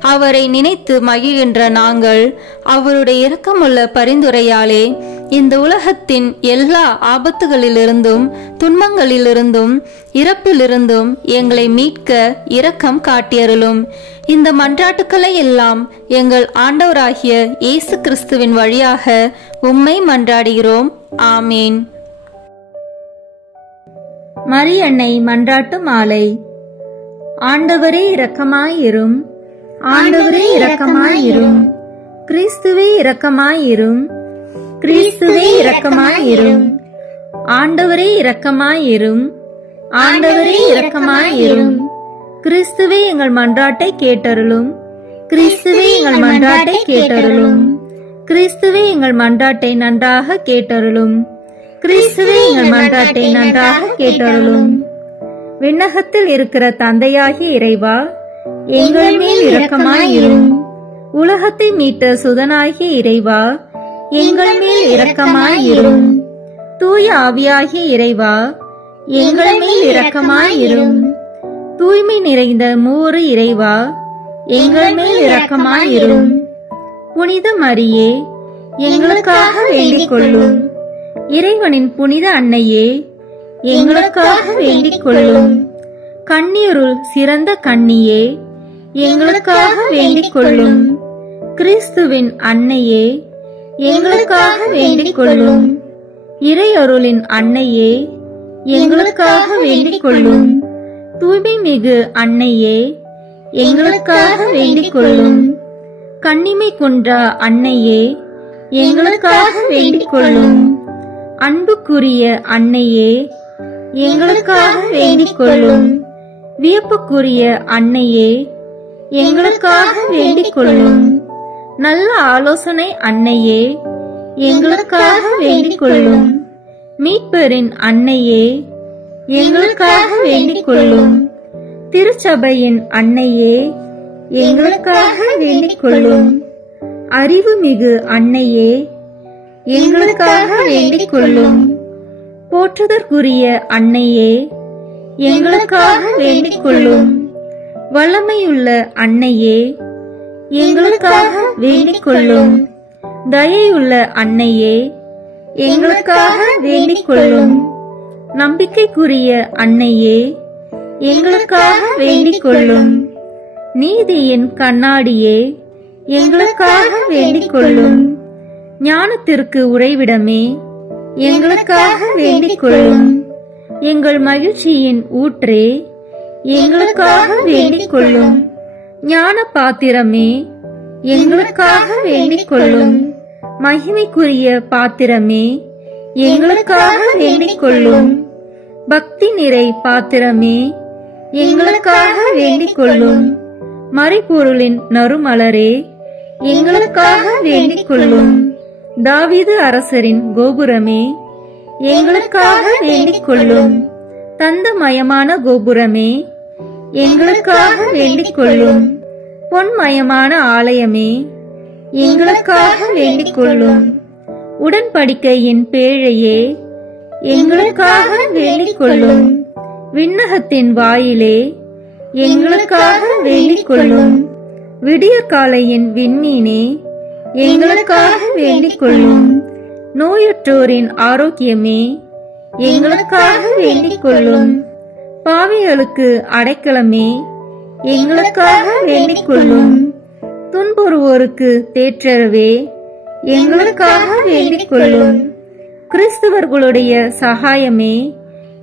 அவரை நினைத்து மகிழ்கின்ற நாங்கள் அவருடைய இரக்கமுள்ள பரிந்துரையாலே இந்த உலகத்தின் எல்லா ஆபத்துகளிலிருந்தும் துன்பங்களிலிருந்தும் இறப்பிலிருந்தும் எங்களை மீட்க இரக்கம் காட்டியருளும். இந்த மன்றாட்டுக்களை எல்லாம் எங்கள் ஆண்டவராகிய இயேசு கிறிஸ்துவின் வழியாக உம்மை மன்றாடுகிறோம். ஆமேன். மரியன்னை மன்றாட்டு மாலை. ஆண்டவரே இரக்கமாயிரும். ஆண்டவரே இரக்கமாயிரும். கிறிஸ்துவே இரக்கமாயிரும். கிறிஸ்துவே இரக்கமாயிரும். ஆண்டவரே இரக்கமாயிரும். ஆண்டவரே இரக்கமாயிரும். கிறிஸ்துவே எங்கள் மன்றாட்டை கேட்டருளும். கிறிஸ்துவே எங்கள் மன்றாட்டை கேட்டருளும். கிறிஸ்துவே எங்கள் மன்றாட்டை நன்றாக கேட்டருளும். கிறிஸ்துவே எங்கள் மன்றாட்டை நன்றாக கேட்டருளும். விண்ணகத்தில் இருக்கிற தந்தையாகிய இறைவா, எங்கள் மேல் இரக்கமாயிரும். உலகத்தை மீட்ட சுதனாகிய இறைவா, எங்கள் மேல் இரக்கமாயிரும். தூய ஆவியாகிய இறைவா, எங்கள் மேல் இரக்கமாயிரும். தூய்மை நிறைந்த மூவரு இறைவா, எங்கள் மேல் இரக்கமாயிரும். புனித மரியே, எங்களுக்காக வேண்டிக் கொள்ளும். இறைவனின் புனித அன்னையே, எங்களுக்காக வேண்டிக் கொள்ளும். கன்னியருள் சிறந்த கன்னியே, எங்களுக்காக வேண்டிக் கொள்ளும். கிறிஸ்துவின் அன்னையே, எங்களுக்காக வேண்டிக் கொள்ளும். இறையருளின் அன்னையே, எங்களுக்காக வேண்டிக் கொள்ளும். தூய்மை மிகு அன்னையே, எங்களுக்காக வேண்டிக் கொள்ளும். கன்னிமை குன்றா அன்னையே, எங்களுக்காக வேண்டிக் கொள்ளும். அன்புக்குரிய அன்னையே, எங்களுக்காக வேண்டிக் கொள்ளும். வியப்புக்குரிய அன்னையே, எங்களுக்காக வேண்டிக் கொள்ளும். நல்ல ஆலோசனை அன்னையே, எங்களுக்காக வேண்டிக் கொள்ளும். மீட்பரின் அன்னையே, எங்களுக்காக வேண்டிக் கொள்ளும். திருச்சபையின் அன்னையே, எங்களுக்காக வேண்டிக் கொள்ளும். அறிவுமிகு அன்னையே, எங்களுக்காக வேண்டிக் கொள்ளும். போற்றுதற்குரிய அன்னையே, எங்களுக்காக வேண்டிக் கொள்ளும். வல்லமையுள்ள அன்னையே, எங்களுக்காக வேண்டிக் கொள்ளும். தயையுள்ள அன்னையே, எங்களுக்காக வேண்டிக் கொள்ளும். நம்பிக்கைக்குரிய அன்னையே, எங்களுக்காக வேண்டிக் கொள்ளும். நீதியின் கண்ணாடியே, எங்களுக்காக வேண்டிக் கொள்ளும். ஞானத்திற்கு உறைவிடமே, எங்களுக்காக வேண்டிக் கொள்ளும். எங்கள் மகிழ்ச்சியின் ஊற்றே, எங்களுக்காக வேண்டிக் கொள்ளும். ஞான பாத்திரமே, எங்களுக்காக வேண்டிக் கொள்ளும். மகிமைக்குரிய பாத்திரமே, எங்களுக்காக வேண்டிக் கொள்ளும். பக்தி நிறை பாத்திரமே, எங்களுக்காக வேண்டிக் கொள்ளும். மறைபொருளின் நறுமலரே, எங்களுக்காக வேண்டிக் கொள்ளும். தாவீது அரசரின் கோபுரமே, எங்களுக்காக வேண்டிக் கொள்ளும். தந்தமயமான கோபுரமே, எங்களுக்காக வேண்டிக் கொள்ளும். பொன்மயமான ஆலயமே, எங்களுக்காக வேண்டிக் கொள்ளும். உடன்படிக்கையின் பேழையே, எங்களுக்காக வேண்டிக் கொள்ளும். விண்ணகத்தின் வாயிலே, எங்களுக்காக வேண்டிக் கொள்ளும். விடியற்காலையின் விண்மீனே, எங்களுக்காக வேண்டிக் கொள்ளும். நோயுற்றோரின் ஆரோக்கியமே, எங்களுக்காக வேண்டிக் கொள்ளும். பாவிகளுக்கு அடைக்கலமே, எங்களுக்காக வேண்டிக் கொள்ளும். துன்புறுவோருக்கு தேற்றரவே, எங்களுக்காக வேண்டிக் கொள்ளும். கிறிஸ்தவர்களுடைய சகாயமே,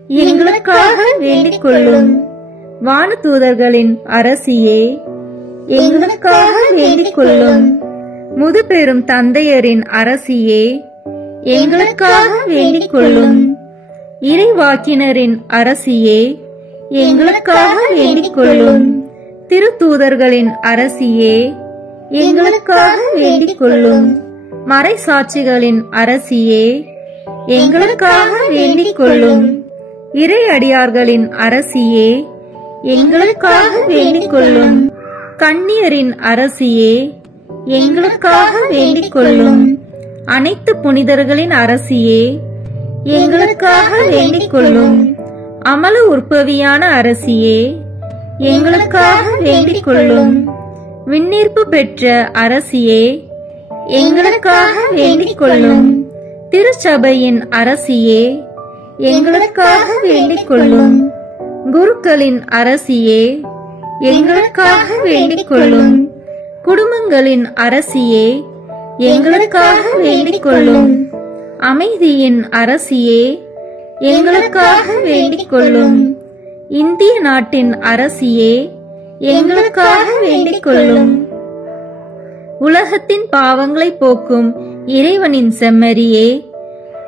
எங்களுக்காக வேண்டிக் கொள்ளும். வானதூதர்களின் அரசியே, எங்களுக்காக வேண்டிக் கொள்ளும். முதுபெரும் தந்தையரின் அரசியே, எங்களுக்காக வேண்டிக் கொள்ளும். இறைவாக்கினரின் அரசியே, எங்களுக்காக வேண்டிக் கொள்ளும். திருத்தூதர்களின் அரசியே, எங்களுக்காக வேண்டிக் கொள்ளும். மறைசாட்சிகளின் அரசியே, எங்களுக்காக வேண்டிக் கொள்ளும். இறையடியார்களின் அரசியே, எங்களுக்காக வேண்டிக் கொள்ளும். கன்னியரின் அரசியே, எங்களுக்காக வேண்டிக் கொள்ளும். அனைத்து புனிதர்களின் அரசியே, எங்களுக்காக வேண்டிக் கொள்ளும். அமல உற்பவியான அரசியே, எங்களுக்காக வேண்டிக் கொள்ளும். விண்ணீர்ப்பு பெற்ற அரசியே, எங்களுக்காக வேண்டிக் கொள்ளும். திருச்சபையின் அரசியே, எங்களுக்காக வேண்டிக் கொள்ளும். குருக்களின் அரசியே, எங்களுக்காக வேண்டிக் கொள்ளும். குடும்பங்களின் அரசியே, எங்களுக்காக வேண்டிக் கொள்ளும். அமைதியின் அரசியே, எங்களுக்காக வேண்டிக் கொள்ளும். இந்திய நாட்டின் அரசியே, எங்களுக்காக வேண்டிக் கொள்ளும். உலகத்தின் பாவங்களை போக்கும் இறைவனின் செம்மறியே,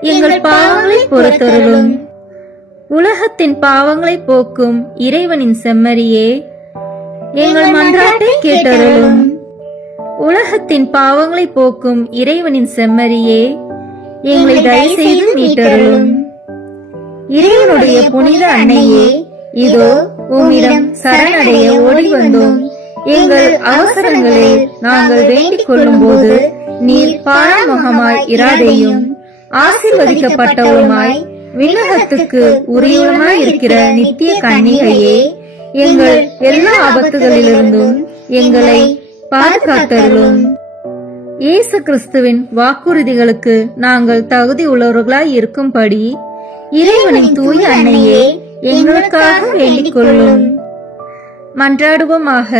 எங்கள் பாவங்களை பொறுத்தருளும். உலகத்தின் பாவங்களை போக்கும் இறைவனின் செம்மறியே, எங்கள் மன்றாட்டை கேட்டருளும். உலகத்தின் பாவங்களை போக்கும் இறைவனின் செம்மறியே, எங்களை தயவு செய்து மீட்டருளும். இறைவனுடைய புனித அன்னையே, இதோ உம்மிடம் சரணடைய ஓடி வந்தோம். எங்கள் அவசரங்களில் நாங்கள் வேண்டிக் கொள்ளும் போது நீர் பாராமுகமாய் இராதேயும். ஆசீர்வதிக்கப்பட்டவருமாய் விண்ணகத்துக்கு உரியவருமாய் இருக்கிற நித்திய கன்னிகையே, எங்கள் எல்லா ஆபத்துகளிலிருந்தும் எங்களை பாதுகாத்தருளும். இயேசு கிறிஸ்துவின் வாக்குறுதிகளுக்கு நாங்கள் தகுதி உள்ளவர்களாய் இருக்கும்படி இறைவனின் தூய அன்னையே, எங்களுக்காக வேண்டிக் கொள்ளும். மன்றாடுவோமாக.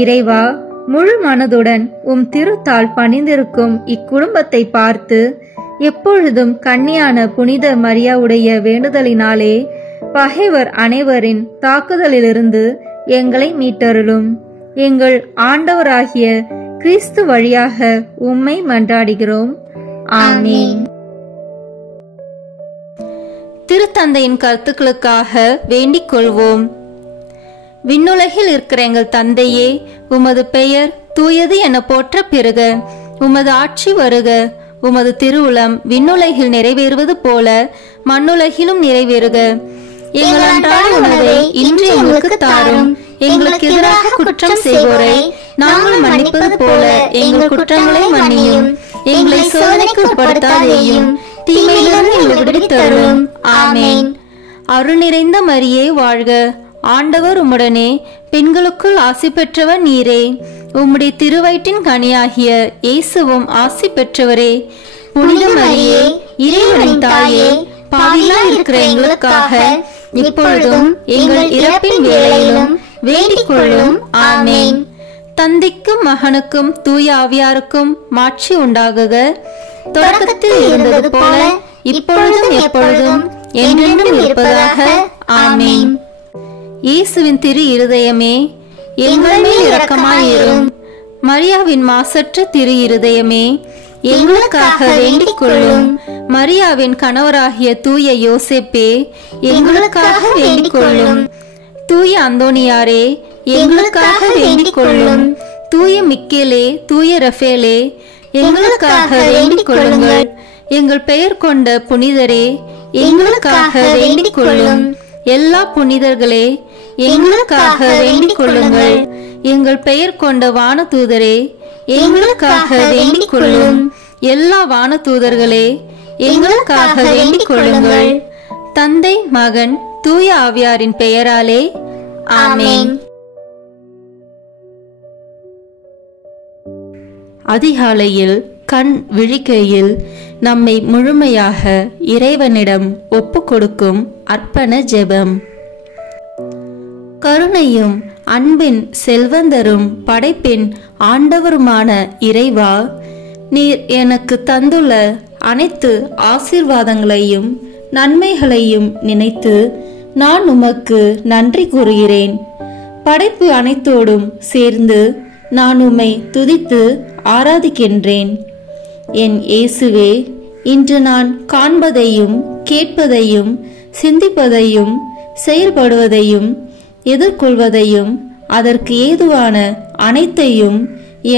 இறைவா, முழு மனதுடன் உம் திருத்தால் பணிந்திருக்கும் இக்குடும்பத்தை பார்த்து எப்பொழுதும் கன்னியான புனித மரியாவுடைய வேண்டுதலினாலே பகைவர் அனைவரின் தாக்குதலிலிருந்து எங்களை மீட்டருளும். எங்கள் ஆண்டவராகிய கிறிஸ்து வழியாக உம்மை மன்றாடுகிறோம். ஆமென். திருத்தந்தையின் கருத்துக்களுக்காக வேண்டிக் கொள்வோம். விண்ணுலகில் இருக்கிற எங்கள் தந்தையே, உமது பெயர் தூயது என போற்ற பெறுக. உமது ஆட்சி வருக. உமது திருவுளம் விண்ணுலகில் நிறைவேறுவது போல மண்ணுலகிலும் நிறைவேறுக. எங்கள் அன்றாட உணவை இன்று எங்களுக்கு தாரும். எங்களுக்கு எதிராக குற்றம் செய்வோரை நாங்கள் மன்னிப்பது போல எங்கள் குற்றங்களை மன்னியும். எங்களை சோதனைக்கு உட்படுத்தாதேயும், தீமையிலிருந்து எங்களை விடுவித்தருளும். ஆமென். அருள் நிறைந்த மரியே வாழ்க. ஆண்டவர் உம்முடனே, பெண்களுக்குள் ஆசி பெற்றவர் நீரே. உம்முடைய திருவயிற்றின் கனியாகிய இயேசுவும் ஆசி பெற்றவரே. புனித மரியே, இறைவனின் தாயே, பாவிகளாய் இருக்கிற எங்களுக்காக இப்பொழுதும் எங்கள் இறப்பின் வேளையிலும் வேண்டிக் கொள்ளும். ஆமென். தந்தைக்கும் மகனுக்கும் தூய ஆவியாருக்கும் மாட்சி உண்டாகுக. தொடக்கத்தில் இருந்தது போல இப்பொழுதும் எப்பொழுதும் என்றென்றும் இருப்பதாக. ஆமென். இயேசுவின் திரு இருதயமே, எங்கள் மேல் இரக்கமாயிரும். மரியாவின் மாசற்ற திரு இருதயமே, எங்களுக்காக வேண்டிக் கொள்ளும். மரியாவின் கணவராகிய தூய யோசேப்பே, எங்களுக்காக வேண்டிக் கொள்ளும். தூய அந்தோனியாரே, எங்களுக்காக வேண்டிக் கொள்ளும். தூய மிக்கேலே, தூய ரஃபேலே, எங்களுக்காக வேண்டிக் கொள்ளுங்கள். எங்கள் பெயர் கொண்ட புனிதரே, எங்களுக்காக வேண்டிக் கொள்ளும். எல்லா புனிதர்களே, எங்களுக்காக வேண்டிக் கொள்ளுங்கள். எங்கள் பெயர் கொண்ட வானதூதரே, எங்களுக்காக வேண்டிக் கொள்ளும். எல்லா வானதூதர்களே, எங்களுக்காக வேண்டிக் கொள்ளுங்கள். தந்தை, மகன், தூய ஆவியாரின் பெயராலே ஆமென். அதிகாலையில் கண் விழிக்கையில் நம்மை முழுமையாக இறைவனிடம் ஒப்பு கொடுக்கும் அர்ப்பண ஜெபம். கருணையும் அன்பின் செல்வந்தரும் படைப்பின் ஆண்டவருமான இறைவா, நீர் எனக்கு தந்துள்ள அனைத்து ஆசீர்வாதங்களையும் நன்மைகளையும் நினைத்து நான் உமக்கு நன்றி கூறுகிறேன். படைப்பு அனைத்தோடும் சேர்ந்து நான் உம்மை துதித்து ஆராதிக்கின்றேன். என் இயேசுவே, இன்று நான் காண்பதையும் கேட்பதையும் சிந்திப்பதையும் செயல்படுவதையும் எதிர்கொள்வதையும் அதற்கு ஏதுவான அனைத்தையும்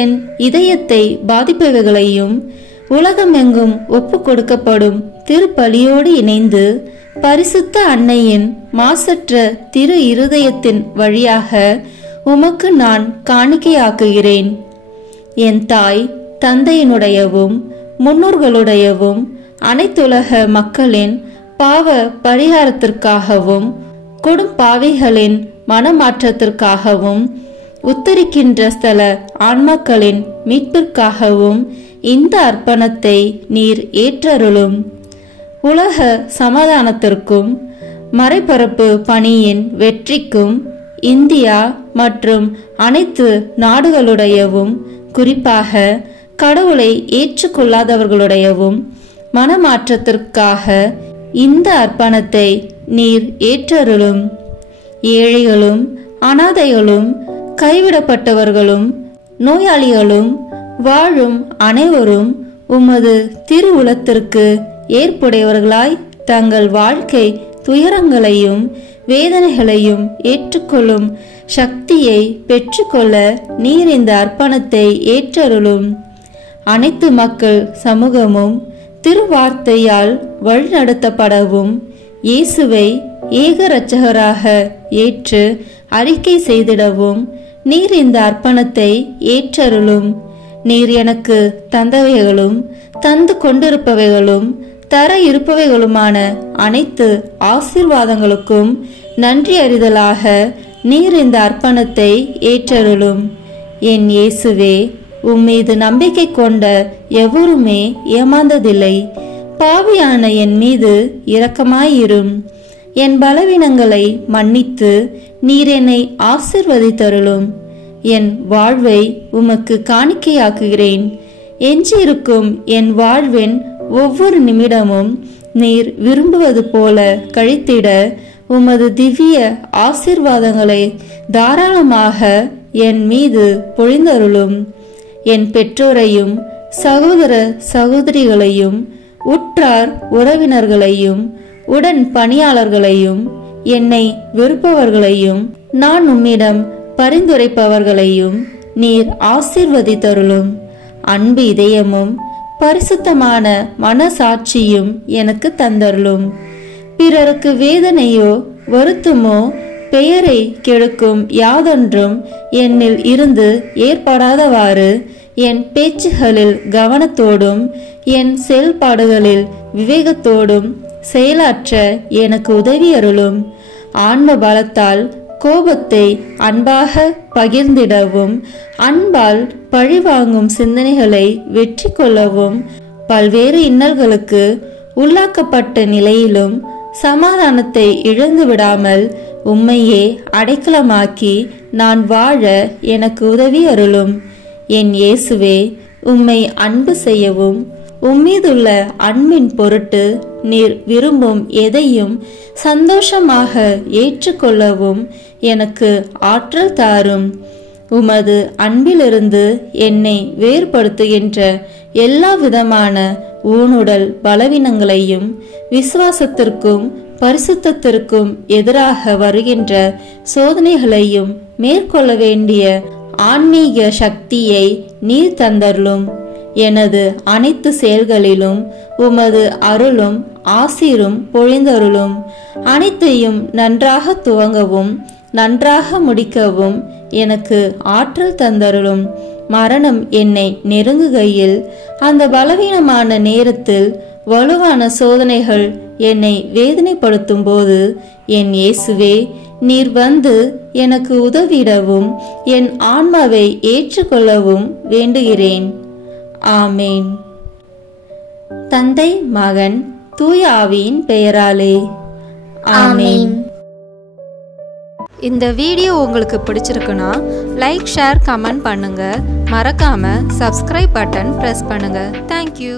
என் இதயத்தை பாதிப்பவைகளையும் உலகமெங்கும் ஒப்பு கொடுக்கப்படும் திருப்பலியோடு இணைந்து பரிசுத்த அன்னையின் மாசற்ற திரு இருதயத்தின் வழியாக உமக்கு நான் காணிக்கையாக்குகிறேன். என் தாய் தந்தையினுடையவும் முன்னோர்களுடையவும் அனைத்துலக மக்களின் பாவ பரிகாரத்திற்காகவும் கொடும்பாவிகளின் மனமாற்றத்திற்காகவும் உத்தரிக்கின்ற ஸ்தல ஆன்மாக்களின் மீட்பிற்காகவும் இந்த அர்ப்பணத்தை நீர் ஏற்றருளும். உலக சமாதானத்திற்கும் மறைபரப்பு பணியின் வெற்றிக்கும் இந்தியா மற்றும் அனைத்து நாடுகளுடையவும் குறிப்பாக கடவுளை ஏற்றுக்கொள்ளாதவர்களுடையவும் மனமாற்றத்திற்காக இந்த அர்ப்பணத்தை நீர் ஏற்றருளும். ஏழைகளும் அனாதைகளும் கைவிடப்பட்டவர்களும் நோயாளிகளும் வாழும் அனைவரும் உமது திருவுளத்திற்கு ஏற்புடையவர்களாய் தங்கள் வாழ்க்கை துயரங்களையும் வேதனைகளையும் ஏற்றுக்கொள்ளும் சக்தியை பெற்றுக்கொள்ள நீர் இந்த அர்ப்பணத்தை ஏற்றருளும். அனைத்து மக்கள் சமூகமும் திருவார்த்தையால் வழிநடத்தப்படவும் இயேசுவை ஏக இரட்சகராக ஏற்று அறிக்கை செய்திடவும் நீர் இந்த அர்ப்பணத்தை ஏற்றருளும். நீர் எனக்கு தந்தவைகளும் தந்து கொண்டிருப்பவைகளும் தர இருப்பவைகளுமான அனைத்து ஆசீர்வாதங்களுக்கும் நன்றி அறிதலாக நீர் இந்த அர்ப்பணத்தை ஏற்றருளும். என் இயேசுவே, உம்மீது நம்பிக்கை கொண்ட எவருமே ஏமாந்ததில்லை. பாவியான என் மீது இரக்கமாயிரும். என் பலவீனங்களை மன்னித்து நீர் என்னை ஆசீர்வதித்தருளும். என் வாழ்வை உமக்கு காணிக்கையாக்குகிறேன். எஞ்சியிருக்கும் என் வாழ்வின் ஒவ்வொரு நிமிடமும் நீர் விரும்புவது போல கழித்திட உமது திவ்ய ஆசீர்வாதங்களை தாராளமாக என் மீது பொழிந்தருளும். என் பெற்றோரையும் சகோதர சகோதரிகளையும் உற்றார் உறவினர்களையும் உடன் பணியாளர்களையும் என்னை வெறுப்பவர்களையும் நான் உம்மிடம் பரிந்துரைப்பவர்களையும் நீர் ஆசீர்வதித்தருளும். அன்பு இதயமும் பரிசுத்தமான மனசாட்சியும் எனக்கு தந்தருளும். பிறருக்கு வேதனையோ வருத்தமோ பெயரை கெடுக்கும் யாதொன்றும் என்னில் இருந்து ஏற்படாதவாறு என் பேச்சுகளில் கவனத்தோடும் என் செயல்பாடுகளில் விவேகத்தோடும் செயலாற்ற எனக்கு உதவி அருளும். ஆன்ம பலத்தால் கோபத்தை அன்பாக பகிர்ந்திடவும் அன்பால் பழிவாங்கும் சிந்தனைகளை வெற்றி கொள்ளவும் பல்வேறு இன்னல்களுக்கு உள்ளாக்கப்பட்ட நிலையிலும் சமாதானத்தை இழந்து விடாமல் உம்மையே அடைக்கலமாக்கி நான் வாழ எனக்கு உதவி அருளும். என் இயேசுவே, உம்மை அன்பு செய்யவும் உம்மீதுள்ள அன்பின் பொருட்டு நீர் விரும்பும் எதையும் சந்தோஷமாக ஏற்றுக்கொள்ளவும் எனக்கு ஆற்றல் தாரும். உமது அன்பிலிருந்து என்னை வேறுபடுத்துகின்ற எல்லா விதமான ஊனுடல் பலவீனங்களையும் விசுவாசத்திற்கும் பரிசுத்தத்திற்கும் எதிராக வருகின்ற சோதனைகளையும் மேற்கொள்ள வேண்டிய ஆன்மீக சக்தியை நீர் தந்தருளும். எனது அனைத்து செயல்களிலும் உமது அருளும் ஆசீரும் பொழிந்தருளும். அனைத்தையும் நன்றாக துவங்கவும் நன்றாக முடிக்கவும் எனக்கு ஆற்றல் தந்தருளும். மரணம் என்னை நெருங்குகையில் அந்த பலவீனமான நேரத்தில் வலுவான சோதனைகள் என்னை வேதனைப்படுத்தும் போது என் இயேசுவே, நீர் வந்து எனக்கு உதவிடவும் என் ஆன்மாவை ஏற்றுக்கொள்ளவும் வேண்டுகிறேன். ஆமேன். தந்தை, மகன், தூய ஆவியின் பெயராலே ஆமேன். இந்த வீடியோ உங்களுக்கு பிடிச்சிருக்குன்னா லைக், ஷேர், கமெண்ட் பண்ணுங்க. மறக்காம சப்ஸ்கிரைப் பட்டன் பிரஸ் பண்ணுங்க. தேங்க்யூ.